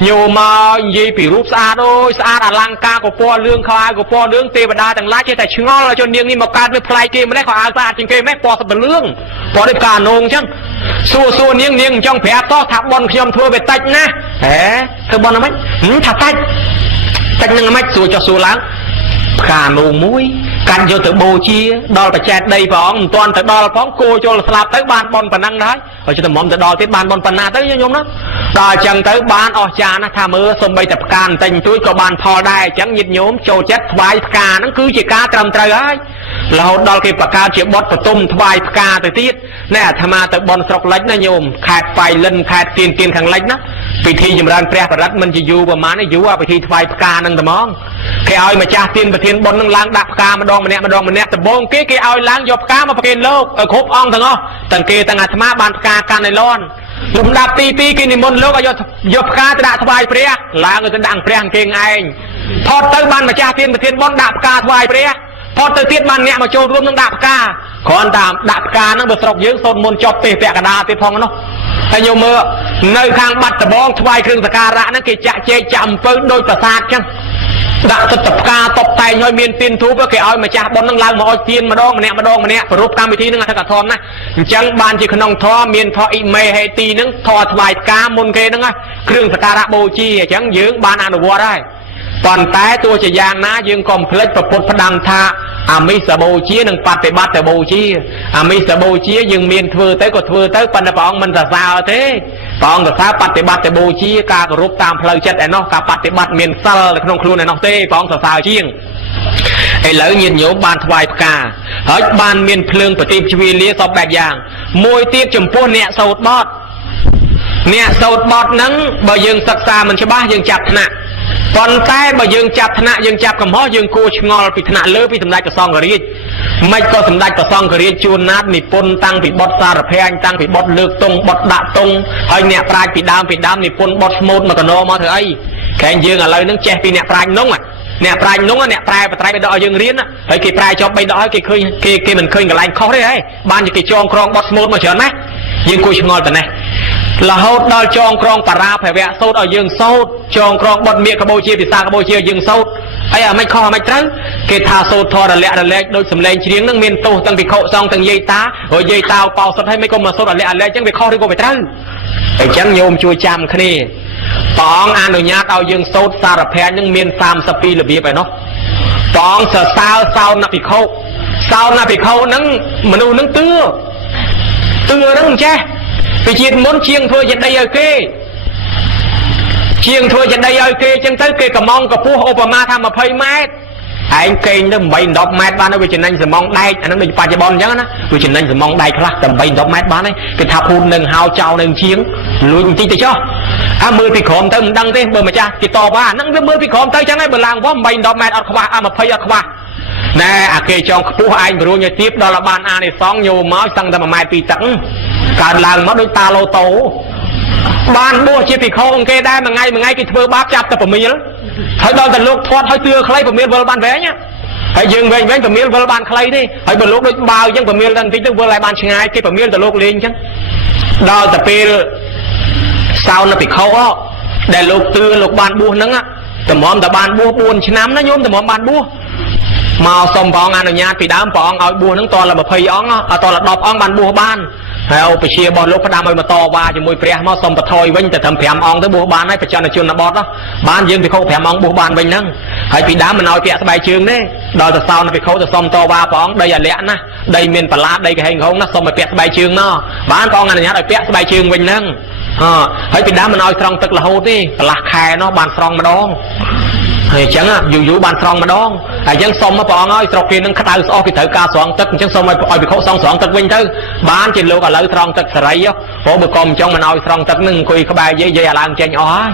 nhiều mà gì bị rút xa đôi xa là lăng ca của po lương khai của po lương tê và đa tầng lá chế tại chừng ngon là cho niềng đi một can với play kia mà đấy khỏi ai xa trên kia mấy po sập lương po đi cả nông chứ xua niềng trong phép to tháp bon nhom thua về tách na thế thưa bon là mấy tháp tách nâng mấy xua láng cả nông muốiกันvô tự bồ chia đo phải chẹt đây phóng toàn tự đo phóng cô cho là slap tới ban bon phần năng đấy rồi cho tụi mồm tự đo tới ban bon phần na tới nhung đó đo chẳng tới ban cha nó tham mưa xôm bay tập can tình túi có ban thò đai chẳng nhịp nhốm trâu chết vai ca nó cứ chỉ cá trầm trời ấy là hốt đo cái bạc ca chỉ bót và tung vai ca từ tiết nè tham ma tự bon sọc lách nó nhôm khẹt phải lên khẹt tiền thằng lách nó vì thi dùm ran pre và rách mình chỉ du và má nó du vì thi vai ca nâng tầm mong cái ai mà cha tiền và tiền bon nâng lang đạp ca mà đong mà nè tập bông cái ao láng dọc cá mà phải lô ở khốp ong thằng ó tầng kia tầng thà má bàn ca can này lon lùm đạp ti cái này môn lô cái dọc cá đã thay pre là người ta đặng pre hàng kia anh thọt tới ban mà cha tiên và tiên bon đạp ca thay pre thọt tới tiên ban nè mà trâu rôm nó đạp ca còn đạp ca nó bật sọc dưới sôn môn chọc tê cả đa tê phong nó hay nhiều mưa nơi khang bắt tập bông thay kêu ca rã nó kia chạ chê chậm với đôi tờ sát chăng đã tập ca tập tay nhoi miên tiền thú với cái ao mà cha bón năng lang mà oi tiền mà đong mà nè và rút cam thi năng thằng cả thom này chẳng ban chỉ khăn ông thò miên thò email hay ti năng thò vài ca môn kê năngเครื่อง สการะ โบจีchẳng dưỡng ban ăn đượcได้còn táiตัวจะยางนะยืงคอมเพล็กประพุทธดังท่ามิสโบจีนึงปฏิบัติแต่โบจีมิสโบจียืงเมียนทือเต้ก็ทือเต้ปันปองมันจะสาวเต้ปองจะสาวปฏิบัติแต่โบจีการรูปตามเพลิงจัดไอ้นอกการปฏิบัติเมียนซัลขนมครูในนอกเต้ปองจะสาวเชียงไอ้เหลือเงียบโยมบานถวายกาเฮ้ยบานเมียนเพลิงปฏิบัติชีวิตเลี้ยสอบแบบอย่างมวยเตี้ยจมพูเนี่ยสูดบอดนั้นบ่ยืงศึกษามันใช่บ้ายืงจับหนักตอนใต้บ่ยืงจับธนะยืงจับกับหม้อยืงกูชงอลปิธนะเลือปิสำได้กับซองกระดิ่งไม่ก็สำได้กับซองกระดิ่งจูนนัดนิปนตั้งปิบดสารเพงตั้งปิบดเลือกตรงบดดะตรงไอ้เนี่ยปลายปิดามนิปนบดสมุดมากระโนมาเถอะไอ้แข่งยืงอะไรนึงแจกปีเนี่ยปลายน้องอ่ะเนี่ยปลายน้องอ่ะเนี่ยปลายไปดอยยืงเรียนอ่ะไอ้กี่ปลายจอบไปดอยกี่เคยมันเคยกับลายเขาได้ไอ้บ้านจะกี่จองครองบดสมุดมาเฉินไหมยืงกูชงอลแต่ไหนlà hốt đo tròn krong para phải vẽ sâu ở dương sâu tròn krong bật miệng cabo chia thì xa cabo chia dương sâu ấy à mấy kho mấy trắng cái thà sâu thò là lẹ đôi sầm lên chiếng năng miền tô tăng bị khổ xong tăng dây tá rồi dây tao bao sốt hay mấy con mà sâu là lẹ chẳng bị kho đi cô phải trắng phải trắng nhôm chui chạm khné tòng ăn rồi nhá tao dương sâu xa là phe những miền sam sapi là bia phải nó tòng sợ sao nạp bị khâu nắng mà đâu nắng tưa nắng che vì chuyện muốn chiêng thôi trên đây ở kia chân tới kia cả mong cả phu Obama tham mà phơi mát anh kênh nó bảy đọc mát ban nó vì chuyện anh sẽ mong đây anh nó bị phá cho bon nhá nó vì chuyện anh sẽ mong đây khác tầm bảy đọc mát ban ấy cái tháp hôn nâng hao trao nâng chiếng luôn tí cho mưa thì khom tới đăng thế bờ mà cha thì to quá nâng mưa thì khom tới chẳng ai bờ làng quá bảy đọc mát ở khoa mà phơi ở khoa nè kê trong phu anh rồi nhớ tiếp đó là ban này sóng nhiều máu sang tầm mai tùy tặngการลางมัดด้วยตาโลโตบ้านบัวเชี่ยปีโคงเกได้มาไงกิเธอบ้าจับแต่ผมมีแล้วให้โดนแต่ลูกทอดให้เตือใครผมมีเวลบ้านแว้เนี่ยให้ยืงเว้นผมมีเวลบ้านใครนี่ให้บรรลุด้วยบ่าวยังผมมีดันที่ต้องเวลบ้านชงายที่ผมมีแต่ลูกเลี้ยงจังดาวแต่ปีสาวน่ะปีเขาก็ได้ลูกเตือลูกบ้านบัวนั่งอ่ะแต่หมอมแต่บ้านบัวปูนชน้ำนะโยมแต่หมอมบ้านบัวมาส่งปองงานอนุญาตปีดามปองเอาบัวทั้งตอนละแบบพยองเอาตอนละดอกอ่องบ้านบัวบ้านเอาไปเชียร์บอลลูกพระดามมาต่อว่าจะมวยเปรี้ยมาส่งตะทอยวิ่งแต่ทำแผลอ่องtớiบัวบ้านให้ประจันจุนบอสđóบ้านยืมไปเขาแผลอ่องบัวบ้านวิ่งนั่งให้ปีดามมันเอาเปียสบายชื่นนี่ดอยแต่เศร้าไปเขาจะส่งต่อว่าปองได้อย่าเละนะได้เมียนปลาได้กระเฮงเขานะส่งไปเปียสบายชื่นเนาะบ้านปองงานอนุญาตเอาเปียสบายชื่นวิ่งนั่งให้ปีดามมันเอาตรองตึกละโหดนี่ปลาแค่เนาะบ้านตรองมาดองchẳng á dù bàn tròn mà đón chẳng xong mà bọn ơi sau khi nó khát áo so thì thử ca soạn tức chẳng xong rồi bị khổ xong soạn tức vinh thứ bán trên lúa là lấy tròn tức sợi á hổ bự con trong mình nói tròn tức nưng quỳ có bài dây làm trên nhỏ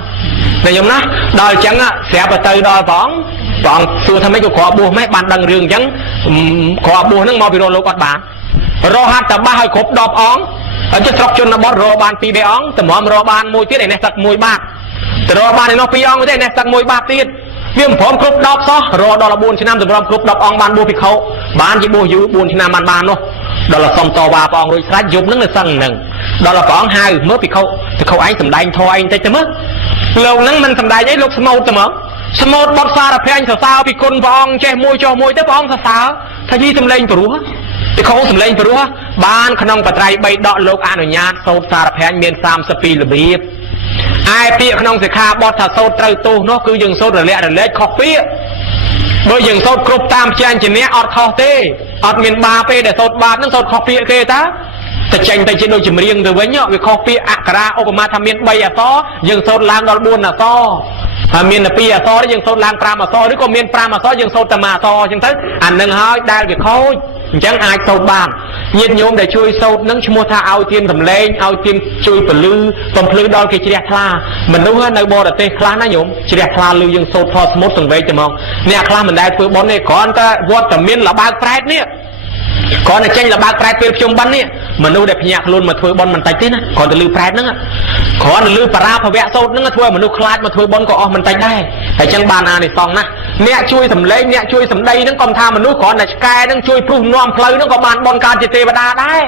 này giống nó đòi chẳng á sẽ vào từ đòi bọn xưa thay mấy cái khó bùa mấy bàn đằng rừng chẳng khó bùa nó mò bị đồ lúa quạt bán rô hát tập ba hơi khốp đọp óng ở chỗ sọc chân nó bót rô bàn pi bê óng tầm hòm rô bàn môi tiết này này sặc môi bạc rô bàn này nó pi óng thế này sặc môi bạc tiết viêm phom cướp đọc xó rồi đó là buồn trên năm từ cướp đọc ông ban bùa bị khâu bán chỉ bùa dữ buồn trên năm ban luôn đó là xong to ba ông rồi sát dục nó là sân nừng đó là con hai mới bị khâu thì khâu anh tầm đánh thôi anh thấy chấm mất លោកហ្នឹងមិនសំដែងអីលោកស្មូតតែមកស្មូតបត់សារភ័យសរសើរពីគុណព្រះអង្គចេះមួយចុះមួយទៅព្រះអង្គសរសើរថាយីសំឡេងព្រោះទីខោសំឡេងព្រោះបានក្នុងបត្រៃ3ដកលោកអនុញ្ញាតសូត្រសារភ័យមាន32របៀបឯពាក្យក្នុងសិក្ខាបទថាសូត្រត្រូវទោសនោះគឺយើងសូត្ររលាក់រលែកខុសពាក្យបើយើងសូត្រគ្រប់តាមចាញ់ជាអ្នកអត់ខុសទេអត់មានបាបទេដែលសូត្របាបហ្នឹងសូត្រខុសពាក្យគេតាតែចេញទៅជាដូចចម្រៀងទៅវិញវាខុសពាក្យអក្សរឧបមាថាមាន3អក្សរយើងសូត្រឡើងដល់4អក្សរហើយមានតែ2អក្សរយើងសូត្រឡើង5អក្សរឬក៏មាន5អក្សរយើងសូត្រតែ1អក្សរអញ្ចឹងទៅអានឹងហើយដែលវាខូចអញ្ចឹងអាចសូត្របានញាតិញោមដែលជួយសូត្រនឹងឈ្មោះថាឲ្យទៀនសម្លេងឲ្យទៀនជួយពលឺបំភ្លឺដល់គេជ្រះថ្លាមនុស្សនៅបរទេសខ្លះណាញោមជ្រះថ្លាលឺយើងសូត្រធម៌ស្មូតសង្វេគតែមកអ្នកខ្លះមិនដែលធ្វើបុណ្យទេគ្រាន់តែវត្តមានលបើកប្រែតនេះគ្រាន់តែចេញលបើកប្រែតពេលជុំបិណ្ឌនេះមនុស្សដែលភ្ញាក់ខ្លួនមកធ្វើបុណ្យមិនតិចទេណាគ្រាន់តែលឺប្រែតហ្នឹងគ្រាន់តែលឺបារាភវៈសូត្រហ្នឹងធ្វើឲ្យមនុស្សខ្លាចមកធ្វើបុណ្យក៏អស់មិនតិចដែរហើយចឹងបានអានិសង្សណាអ្នកជួយសម្លេងអ្នកជួយសម្ដីហ្នឹងក៏ថាមនុស្សគ្រាន់តែឆ្កែហ្នឹងជួយព្រុសនាំផ្លូវហ្នឹងក៏បានបុណ្យកើតជាទេវតាដែរ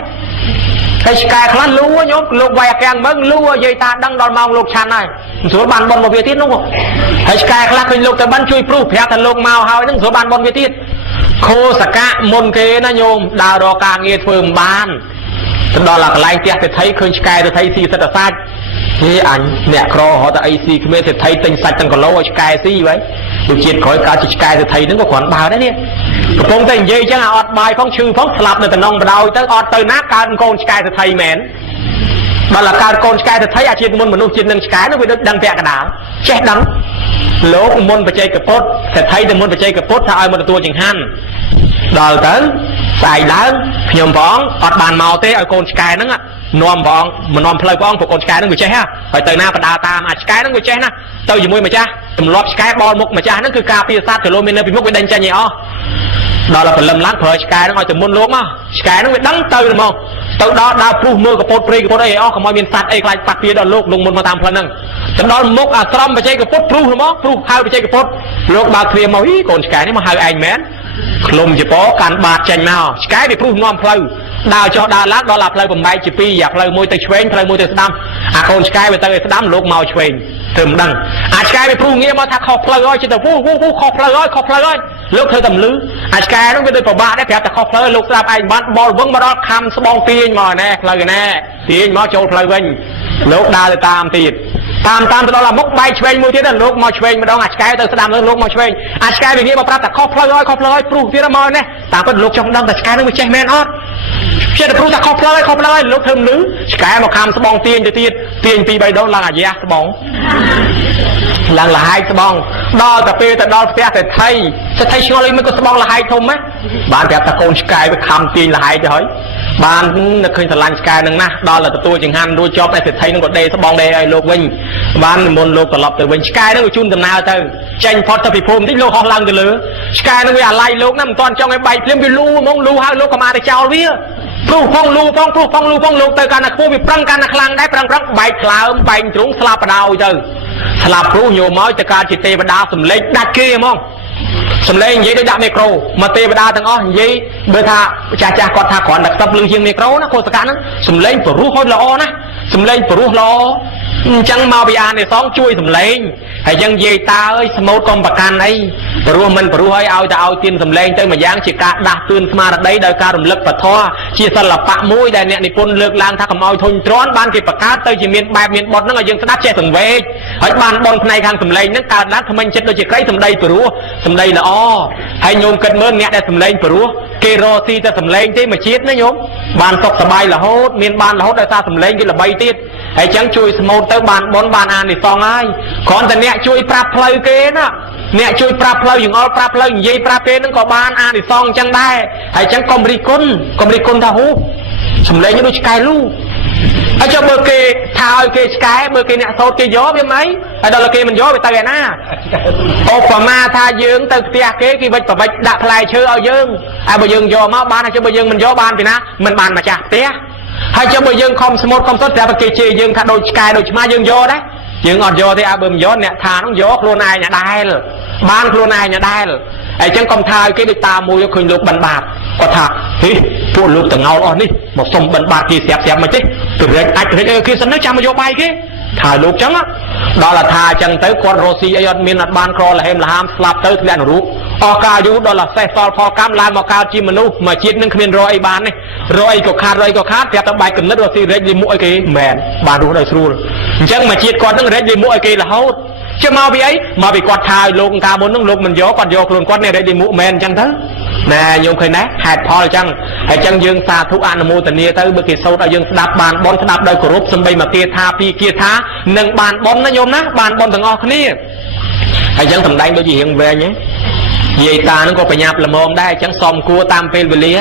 តែឆ្កែខ្លះលូញោមលោកវាយអាកាំងមើលលូយាយតាដឹងដល់ម៉ោងលោកឆាន់ហើយមិនស្រួលបានបុណ្យមកវាទៀតនោះហើយឆ្កែខ្លះឃើញលោកទៅបានជួយព្រុសប្រាប់ថាលោកមកហើយហ្នឹងស្រួលបានបុណ្យវាទៀតខោសកៈមុនគេណាញោមដើររកការងារធ្វើមិនបានទៅដល់កន្លែងផ្ទះសេដ្ឋីឃើញឆ្កែសេដ្ឋីស៊ីសិតតែសាច់ហេអញអ្នកក្រហត់តែអីស៊ីគ្មានសេដ្ឋីទិញសាច់ទាំងគីឡូឲ្យឆ្កែស៊ីវិញទៅជាតិក្រោយកើតជាឆ្កែសេដ្ឋីហ្នឹងក៏គ្រាន់បើដែរនេះកំពុងតែនិយាយចឹងអត់បាយផងឈឺផងស្លាប់នៅតំណងបដ ாய் ទៅអត់ទៅណាកើតកូនឆ្កែសេដ្ឋីមែនដល់កើតកូនឆ្កែសេដ្ឋីអាជាតិមុនមនុស្សជាតិនឹងឆ្កែនោះវាដឹងពាក់កណ្ដាលចេះដឹងលោកមុនបច្ចេកពុទ្ធសេដ្ឋីទៅមុនបច្ចេកពុទ្ធថាឲ្យមកទទួលចង្ហាន់ដល់ទៅស្អែកឡើងខ្ញុំព្រះអង្គអត់បានមកទេឲ្យកូនឆ្កែហ្នឹងនាំព្រះអង្គមកនាំផ្លូវព្រះអង្គព្រោះកូនឆ្កែហ្នឹងវាចេះហើយទៅណាបដាតាមអាឆ្កែហ្នឹងវាចេះណាទៅជាមួយម្ចាស់ទម្លាប់ឆ្កែបលមុខម្ចាស់ហ្នឹងគឺការពារសត្វទៅលោកមាននៅពីមុខវាដេញចេញឲ្យអស់ដល់ព្រលឹមឡើងប្រើឆ្កែហ្នឹងឲ្យទៅមុនលោកមកឆ្កែហ្នឹងវាដឹងទៅមកទៅដល់ដើរព្រុសមើលកពតព្រៃកពតអីអស់កុំឲ្យមានសត្វអីខ្លាចប៉ះពាលដល់លោកមុនមកតាមផ្លូវហ្នឹងទៅដល់មុខអាស្រមបច្ចេកពុទ្ធព្រុសមកព្រុសហៅបច្ចេកពុទ្ធលោកបើកគ្រាមកអីកូនឆ្កែនេះមកហៅឯងមែនឃ្លុំជាពោកាន់បាតចេញមកឆ្កែវាព្រុសនាំផ្លូវដើរចុះដើរឡើងដល់អាផ្លូវបំបែកជាពីរអាផ្លូវមួយទៅឆ្វេងផ្លូវមួយទៅស្ដាំអាកូនឆ្កែវាទៅឲ្យស្ដាំលោកមកឆ្វេងធ្វើមិនដឹងអាឆ្កែវាព្រុសងាកមកថាខុសផ្លូវហើយចិត្តទៅវូខុសផ្លូវហើយលោកធ្វើតែមលឺអាឆ្កែនោះវាដូចប្របាកដែរប្រាប់តែខុសផ្លូវលោកស្ដាប់ឯងបានបលវឹងមកដល់ខំស្បងទាញមកណែផ្លូវណែទាញមកចូលផ្លូវវិញលោកដើរទៅតាមទៀតតាមទៅដល់មុខបែកឆ្វេងមួយទៀតលោកមកឆ្វេងម្ដងអាឆ្កែទៅស្ដាំលោកមកឆ្វេងអាឆ្កែវាងាកមកប្រាប់តែខុសផ្លូវហើយព្រុសទៀតមកណែតាមពិតលោកចង់ដឹងតែឆ្កែនោះវាចេះមែនអត់ចិត្តព្រុសតែខុសផ្លូវហើយលោកធ្វើមលឺឆ្កែមកខំស្បងទាញទៅទៀតទាញ2-3ដងឡើងអាយ៉ាស្បងឡើងលហែកស្បងដល់តែពេលទៅដល់ផ្ទះសេដ្ឋីឆ្ងល់អីមិនក៏ស្បងលហែកធំហ៎បានប្រាប់ថាកូនឆ្កែវាខំទាញលហែកទៅហើយបាននឹកឃើញស្រឡាញ់ឆ្កែនឹងណាស់ដល់តែទទួលចង្ហាន់រួចជាប់តែសេដ្ឋីនឹងក៏ដេស្បងដេឲ្យលោកវិញបាននិមន្តលោកត្រឡប់ទៅវិញឆ្កែនឹងក៏ជូនដំណើរទៅចេញផុតទៅពីភូមិតិចលោកហោះឡើងទៅលើឆ្កែនឹងវាអាឡ័យលោកណាមិនទាន់ចង់ឲ្យបែកភ្លាមវាលូហ្មងលូហើយលោកក៏មកទៅចោលវាព្រុសផងលូផងលោកទៅកាន់តែខ្ពស់វាប្រឹងកាន់តែខ្លាំងដែរប្រឹងបែកក្លើមបែកទ្រូងស្លាប់បដ ாய் ទៅស្លាប់ព្រុសញោមមកទៅកើតជាទេវតាសំលេចដាច់គេហ្មងសំលេងនិយាយដូចដាក់មីក្រូមកទេវតាទាំងអស់និយាយបើថាចាស់គាត់ថាគ្រាន់តែខ្ទប់លឺជាងមីក្រូណាកោសកៈហ្នឹងសំលេងព្រោះហូចល្អណាសំលេងព្រោះល្អអញ្ចឹងមកពីអានិសង្សជួយសំលេងហើយអញ្ចឹងនិយាយតាអើយស្មូតកុំប្រកាន់អីព្រោះមិនព្រោះឲ្យតែឲ្យទៀនសំលេងទៅមួយយ៉ាងជាការដាស់តឿនស្មារតីដោយការរំលឹកពធជាសិល្បៈមួយដែលអ្នកនិពន្ធលើកឡើងថាកុំឲ្យធុញទ្រាន់បានគេបង្កើតទៅជាមានបែបមានបទហ្នឹងឲ្យយើងស្ដាប់ចេះសង្វេគហើយបានបនផ្នែកខាងសំលេងហ្នឹងកើតឡើងថ្មិញចិត្តដូចជាក្រីសម្ដីព្រោះសម្ដីល្អហើយញោមគិតមើលអ្នកដែលសំលេងព្រោះគេរកស៊ីតែសំលេងទេមួយជាតិណាញោមបានសុខសប្បាយរហូតមានបានរហូតដោយសារសំលេងគេល្បីទៀតហើយចឹងជួយស្មូតទៅបានបនបានអានិសង្សហើយគ្រាន់តែអ្នកជួយប្រាប់ផ្លូវគេណាអ្នកជួយប្រាប់ផ្លូវយងអល់ប្រាប់ផ្លូវនិយាយប្រាប់គេហ្នឹងក៏បានអានិសង្សអញ្ចឹងដែរហើយចឹងកុំរិះគន់ថាហូសំលេងដូចឆ្កែលូហើយចុះបើគេថាឲ្យគេឆ្កែបើគេអ្នកសោតគេយកវាមិនហើយដល់គេមិនយកវាទៅឯណាឧបមាថាយើងទៅផ្ទះគេវិចប្រវិចដាក់ផ្លែឈើឲ្យយើងហើយបើយើងយកមកបានហើយចុះបើយើងមិនយកបានពីណាមិនបានម្ចាស់ផ្ទះហើយចុះបើយើងខំស្មូតខំសុតប្រាប់គេជេរយើងថាដូចឆ្កែដូចឆ្មាយើងយកដែរយើងអត់យកទេឲ្យបើមិនយកអ្នកថានោះយកខ្លួនឯងដែរបានខ្លួនឯងដែរហើយចឹងកុំថាឲ្យគេដូចតាមួយឃើញលោកបិណ្ឌបាតគាត់ថាហេពួកលោកតងោលអស់នេះមកសុំបិណ្ឌបាតគេស្រាប់មិនទេទៅរែកអាចរែកគេសិនទៅចាំមកយកបាយគេ ถ่ายลูกจังอ่ะดอลลาร์ทาจังเต๋อกอดโรซีไอยอดมินอัดบานครอละเฮมละหามสลับเต๋อทะเลนรู้ออกาอยู่ดอลลาร์เซฟอลพอกำลายมากาจิมนุมาจีดนึงขมิ้นรอยบานนี่รอยก็ขาดแต่ตะใบกันนัดโรซีเรจิมุไอเกแมนบานรู้ได้สู้จังมาจีดก่อนนึงเรจิมุไอเกละเฮาจะมาไปไอมาไปกอดทายลงกาบนนึงลงมันโยกอดโยกลงกอดเนี่ยเรจิมุแมนจังเถอะนายโยมเคยนะหายพอจังไอ้จังยืงสาธุอนุโมทนีเตอเมื่อกี้โซดยืงดับบานบอลดับโดยกรุบสมัยมาเกียร์ทาปีเกียร์ท้าหนึ่งบานบอลนะโยมนะบานบอลถึงออกนี่ไอ้จังทำได้โดยยี่งเวรเนี่ยยีตานั่นก็ไปหยับละมองได้จังซอมกัวตามเป็นเวลีย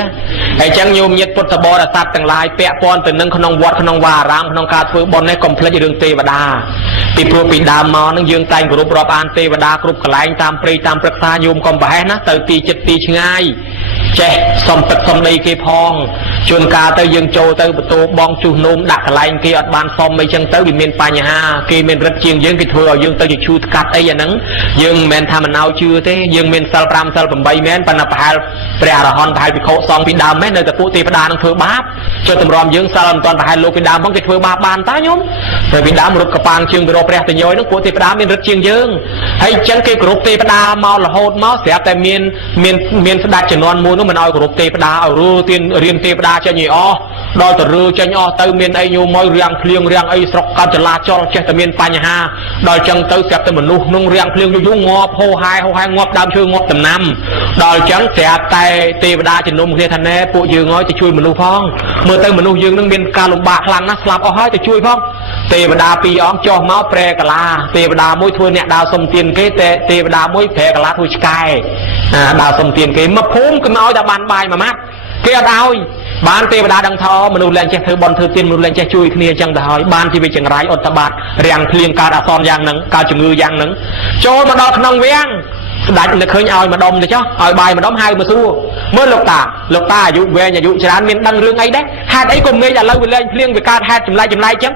ไอ้จังโยมยึดพุทธบริษัทต่างหลายเปะปอนเป็นนึงขนมวัดขนมวารามขนมการฟื้นบอลในกรมพระยืงเทวดาปีพวกปีดามมอนั่งยืงใจกรุบรอบอันเทวดากรุบกลายตามปรีตามปรึกษาโยมกรมไปนะเติตีจิตตีง่ายเจ๊สมตึกสมดีเกพองชวนกาเตยยังโจเตยประตูบองจูนุ่มดักไหลเกอดบานฟอมไม่จังเตยเมียนปายาเกเมียนรัดเชียงยังกิทัวยังเตยชูกัดไอ้ยันนั้นยังเมียนทำมันเอาชื่อเต้ยังเมียนสัลปรามสัลปมใบเมียนปนปะเปรียรหอนพายไปโคซองปีดามแม่เนยแต่ปูตีประดานังเถื่อบาปจนตำรวจยังสัลตอนพายโลปีดามพ้องกิทัวบาปบานตายมแต่ปีดามรุดกระปางเชียงไปโรเปรียแต่ย้อยนังปูตีประดามเมียนรัดเชียงยังให้จังเกกรุบตีประดาเมาละโหดเมาเสียแต่เมียนสดัดจะนอนมูนมันเอากรุบตีประดาเอารูตีนเรียนตีประดาจะหนีอ๋อดอยตะรูจะหนีอ๋อเตยเมียนไอโยมอยเรียงเพลียงเรียงไอสกการจะลาจอเจตเมียนปัญหาดอยจังเตยเสียแต่เหมือนนุ่งเรียงเพลียงยุ่งงอโฮไฮงอบดำชื่องอบตำนำดอยจังเสียแต่ตีประดาจะนุ่มเรียทันแน่ปูยืงอ้อยจะช่วยมนุษย์พ้องเมื่อเตยมนุษย์ยืงนึงเมียนการลงบากพลังนักสลับเอาให้จะช่วยพ้องตีประดาปีอ้องจอเมาแปรกลาตีประดามวยทัวเนี่ยดาวสมเตียนเกตตีประดามวยแพรกลาทุชกายดาวสมเตียนเกมาพุ่มก็มาเอาจากบานใบมามัดเกลียดเอาบ้านเทวดาดังทอมนุษย์แรงเจ้าเธอบอลเธอเตียนมนุษย์แรงเจ้าช่วยគ្នាจังได้บ้านที่ไปจังไรอดตบาดเรียงเพลียงการอักษรอย่างหนึ่งการจมืออย่างหนึ่งโจมาดอกขนมเวียงได้เคยเอามาดมเลยเจ้าเอาใบมาดมให้มาสู้เมื่อลูกตาอยู่เวียงอยู่ฉะนั้นมีดังเรื่องไอ้ได้หาดไอ้กลมเงยอย่าเล่าเรื่องเพลียงไปการหาดจำไรจัง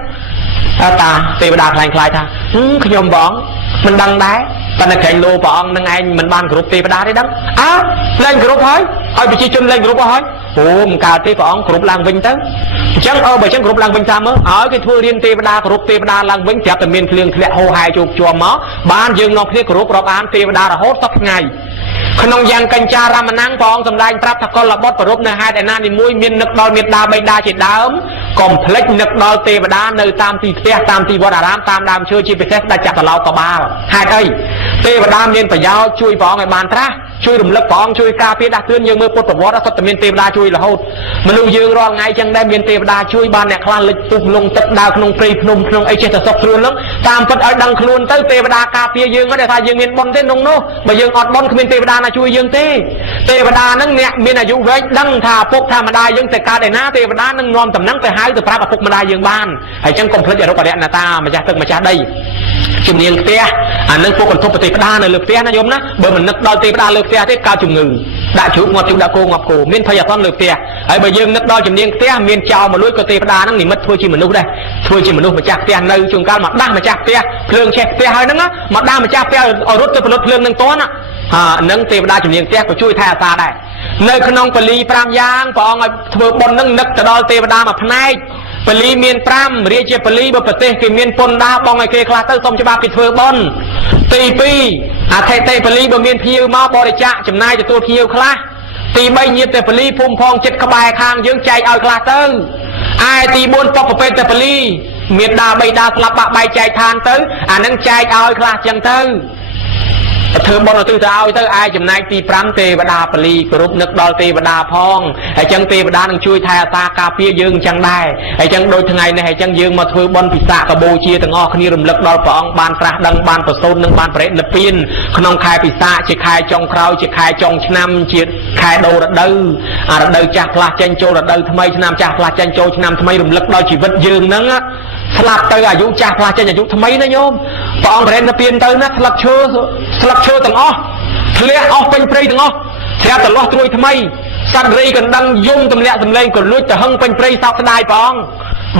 ตาเทวดาคลายท่าขยมบ้องมันดังได้ตอนนั้นแข่งโลปองนั่งไงมันบ้านกรุบเทวดาได้ดังเล่นกรุบเฮ้ยเอาไปชี้จนเล่นกรุบเฮ้ยโอ้มกาเทปองกรุบลางวิ่งตั้งจังไปจังกรุบลางวิ่งตามมั้งcáiทัวเรียนเทวดากรุบเทวดาลางวิ่งจับแต่เมียนเพลียงโฮไฮจูบจัวหมอบ้านยืนนอกเพลียกรุบรอบอ่านเทวดาโหดสักไงขนมยังกัญจารามานังปองสำได้ปรับตะกอนระบดประรบในhaiแต่นาในมวยเมียนนึกดอลเมียนดาใบดาจิตดาวกลมเพล็กนึกดอลเทวดาในตามตีเทียตามตีวัดอารามตามดามเชื่อชีพิเศษได้จับตะเลาตะบ้าhaiไอ้เทวดาเมียนปะยาวช่วยปองไอ้บานตระช่วยรุมเล็กปองช่วยกาเพียดาเตือนยังมือปดประวัติสัตว์เมียนเทวดาช่วยละโหดมันดูยืงรอไงจังได้เมียนเทวดาช่วยบ้านเนี่ยคลานลึกตุกลงตัดดาวขนมปรีขนมไอเจตสกครูนแล้วตามปัดไอ้ดังครูนเต้เทวดากาเพียยืงก็ได้ทายยืงเมียนบอลเต้นนงโน่มายืงอดบอลคือเมียนเทวดานะช่วยยืงเทวดานั่งเนี่ยเมียนอายุไว้ดังทาพกธรรมดายังแต่การได้นะเทวดานั่งนอมตำนั่งไปหายแต่พระกับพกมาได้ยังบ้านไอ้จังกรมพระเจ้าเราก็ได้นาตามาจากตึกมาจากได้จุ่มเนียงเตี้ยอันนั้นพวกคนทุบเทวดาในเลือกเตี้ยนะโยมนะเบอร์มันนึกดอยเทวดาเลือกเตี้ยที่กาวจุ่มเงินđã chụp ngọt chụp đã cô ngọc cổ miên thay con lược tia ấy bây giờ nước đo chấm niên tia miên chào mà lối cơ tia đá nó nghỉ mất thôi chỉ mình lúc đây thôi chỉ mình lúc mà chặt tia nơi trường cao mặt đa mà chặt tia phượng chặt tia hơi nắng á mặt đa mà chặt tia ở rút cho phượng nâng toán á nâng tia đá chấm niên tia của chui thay xa đây nơi khăn ông pali pram giang còn thừa bồn nâng nấc từ đó tia đá mà phai pali miên pram riêng chỉ pali bờ tây cái miên pôn đá bong ngày kia khai tới xong cho ba cái thừa bồn tì pi thay tây pali bờ miên phiêu máu bò để chạ chấm nai cho tôi phiêu khaiตีใบเงียบแต่ปลีพุ่มพองจิตขบายคางยืงใจเอากลาเติ้งไอตีบนปอกเป็นแต่ปลีเมียดาใบดาสลับใบใจทานเติ้งนั่งใจเอากลาจังเติ้งเธอบอลตื่นเอาเติ้งไอจำนายตีปรำเตวดาปลีกรุบนึกดอลเตวดาพองไอจังเตวดานั่งช่วยทายตากาเปียยืงจังได้ไอจังโดยทั้งไงในไอจังยืงมาถือบอลปิศาจกระโบเชียตั้งออกนี่รำลึกดอลปองบานตราดังบานประสนนึงบานเปรตละปีนขนมคายปิศาจจะคายจงคราวจะคายจงชนำจีคายโดระดือระดือจากพลาจันโจระดือทำไมชนำจากพลาจันโจชนำทำไมรำลึกดอลชีวิตยืงนั่งสลับเตยอายุจากพลาจันอายุทำไมนะโยมปองเปรตละปีนเตยนะสลับเชื่อตั้งอ๋อทะเลออกเป็นปรีตั้งอ๋อแทบแต่ล้อตรวยทำไมสันรีกันดังยุ่งตำแหน่งตำแหน่งกันลุยแต่หึงเป็นปรีสาวสดายปอง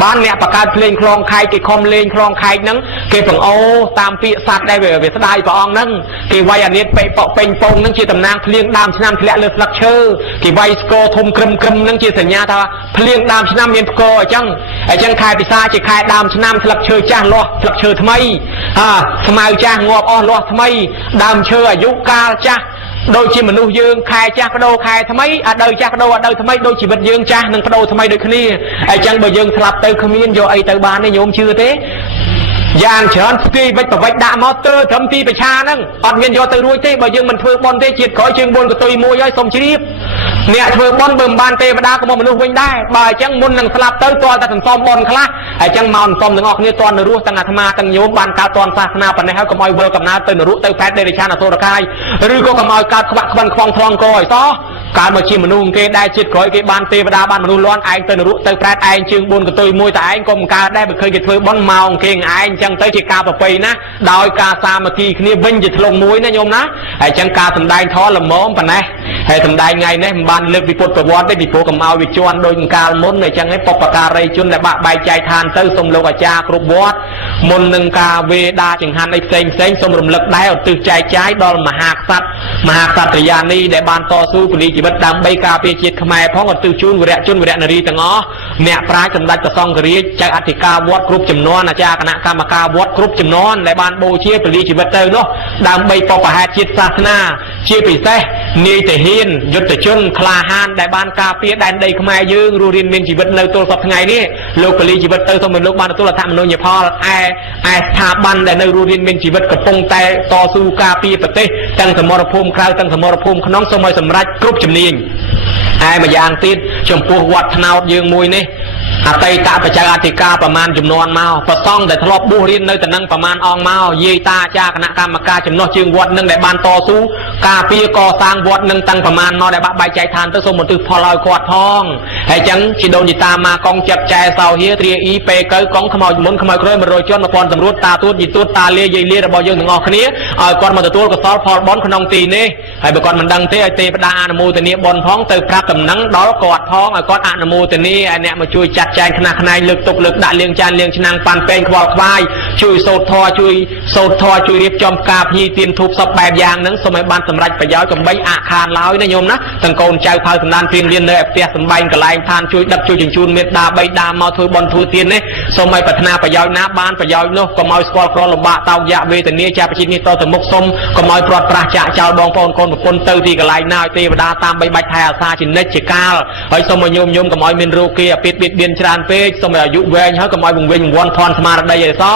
บ้านเนี่ยประกาศเพลงคลองไข่เกคอมเลงคลองไข่นั้นเกฝังโอตามปีศาจได้เวสดายปองนั้นเกวัยอันนี้ไปเปาะเป็นปงนั่งจีตำนางเพลียงดามชนามทะเลเลือดลักเชอร์เกวัยสโกทมกรมนั่งจีสัญญาท่าเพลียงดามชนามเมียนโกจัง ไอ้จังคายพิซาจะคายดามชนามสลักเชยจ้าล้อสลักเชยทำไมสมัยจ้างอบอ้อล้อทำไมดามเชยอายุกาจ้าโดยชีมนุษย์ยืงคายจ้าพระโดคายทำไมเดินจ้าพระโดเดินทำไมโดยชีวิตยืงจ้าหนึ่งพระโดทำไมโดยคณีไอ้จังบ่ยืงสลับเตยขมิ้นโยไอเตยบานในโยมชื่อเต้ยานเฉินตีไปต่อไปด่ามอเตอร์ทำตีไปชานั่งอดเงินโยเตยรวยเต้บ่ยืงมันเพื่อบอลเต้จิตขอจึงบนกับตุยมวยย้อยสมชีพเนี่ยเพื่อบอลเบิ่มบานเต้มาดาก็มนุษย์วิ่งได้บ่ายจังมุนนังสลับเตยตัวแต่ถึงซ้อมบอลคลาไอ้จังมาซ้อมถึงออกเนี่ยตอนในรู้ตั้งอาตมาตั้งโยมบานกาตอนศาสนาปัญญาก็มอยเวิร์กับนาเตยรู้เตยแพทย์เดริชานาโตระกายหรือก็กมอยการขวักขบันคลองทองก้อยซ้อการมาชิมมนุษย์เกได้จิตขอไอ้บานเตวดาบานมนุษย์ล้วนไอ้เตยรู้เตยแพทย์ไอ้จึงบนกับตุยมวยแต่ไอ้กรมการได้ไปเคยเกิดเพื่อบอลเมาเก่งไอ้จังเตยจิกาไปนะโดยการสามัคคีนี่วิ่งจิตลงมวยนะโยมนะไอ้จังการทำได้ท้อละม้อมปะนะให้ทำได้ไงเนี่ยบ้านเลือกวิปุตประวัติได้วิปุกำเอาวิจวนโดยการมุนในจังให้ปกประการจุนและบะใบใจทานเตอสมโลกจาครุบวัดมุนหนึ่งกาเวดาจังหันในเซ็งสมรมเลิกได้เอาตึกใจใจดอลมหาสัตว์ยานีได้บานต่อสู้ปริจิบัตดำใบกาเปียจิตขมายพ้องกับตึกจุนวิระนรีตังอ๋อเนี่ยปลายจำได้จะซองกรีจากอธิกาวัดกรุบจำนวนอาจารย์คณะกรรมการวัดกรุบจำนวนในบ้านโบเชียปริจิบัตเตอร์เนาะดำใบปปหาจิตศาสนาเชียปิเสนีแต่หินยุติชนคลาหานได้บ้านกาเปียได้ได้ขมายยืงรูรินเมนจิบัตในตัวสับไงนี่โลกปริจิบัตเตอร์สมัยโลกบ้านตัวละธรรมโนยพอไอสถาบันได้ในรูรินเมนจิบัตกับปงแต่ต่อสู้กาเปียปฏิตั้งสมรภูมิคราวตั้งสมรภูมิขน้องสมัยสำรัจกรุบจำเนียงไอ้มายางติดชมพูวัดธนาวยืงมวยนี่อาตัยตาประจากอธิกาประมาณจำนวนเมาประซ่องแต่ทลบบุรินในแต่นั่งประมาณอองเมาเยตาจากคณะกรรมการจำนวนจึงวัดหนึ่งในบ้านต่อสู้กาเปียก่อสร้างวัดหนึ่งตั้งประมาณนอได้ใบใจทานตั้งสมบูรณ์พอลอยขวดทองไอ้จังชิโดนจิตามากองจับใจเสาเฮียเตรียอีเปเกยกองขมอยมุนขมอยเคยมาโรยจนมาพรตำรวจตาตูดยิตูดตาเลี้ยเลี้ยระบอยยังถึงออกนี้ก่อนมาตัวก็ซอลพอลบอลขนองตีนี่ไอ้บุคคลมันดังเตะเตะประดาอนุโมทนีบอลพ้องเติมพระกำนังดอลกอดพ้องไอ้ก้อนอนุโมทนีไอ้เนี่ยมาช่วยจัดแจงคณะเลือกตกเลือกด่าเลี้ยงจานเลี้ยงชนางปันเป็นควายควายช่วยโซทอช่วยเรียบจอมกาพีเตรียมทุบสับแบบยางนั้นสมัยบ้านสำรัจประยอยกับใบอาคารล้อยนะโยมนะตั้งโกนใจพายสำนานเพียงเรียนเลยเปียสำใบกับลายทานช่วยดับช่วยจิงจูนเมตดาใบดามาถอยบอลทูเตียนเนี่ยสมัยปัฒนาประยอยน้าบ้านประยอยเนาะก็มอยสกอลครอลบะเตายะเวตเนียจ่าประชิดนี่ต่อถึงมุกสมก็มอยปลอดปราศจากเจ้าบองปอนคนเตอร์ที่กับลายนาเตวดาตามใบไทยอาซาจินเนจิกาลไอ้สมัยโยมกับมอยมินรูเกียปิดเบียนชานเป้สมัยอายุเวงเขาก็มอยบุงเวงวันพรสมาร์ได้ยังซ้อ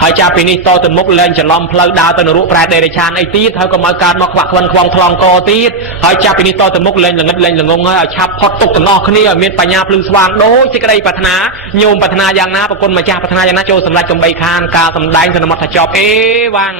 ไอ้จ่าปีนี้ต่อถึงมุกเล่นจะล้อมเพลดาวตนรุปลายเดริชานไอ้ตีดเขาก็มอยการมาขวักวันคลองทองกอตีดไอ้จ่าปีนี้ต่อถึงมุกเล่นอย่างนั้นงงไอ้ชับพอดตกกันนอกนี่มีปัญญาพลึงสว่างโดยสิกระไดปัฒนาโยมปัฒนาอย่างน้าปรากฏมาจ่าปัฒนาอย่างน้าโจสำหรับจมใบคานกาสำได้สนมัตถจอบวัง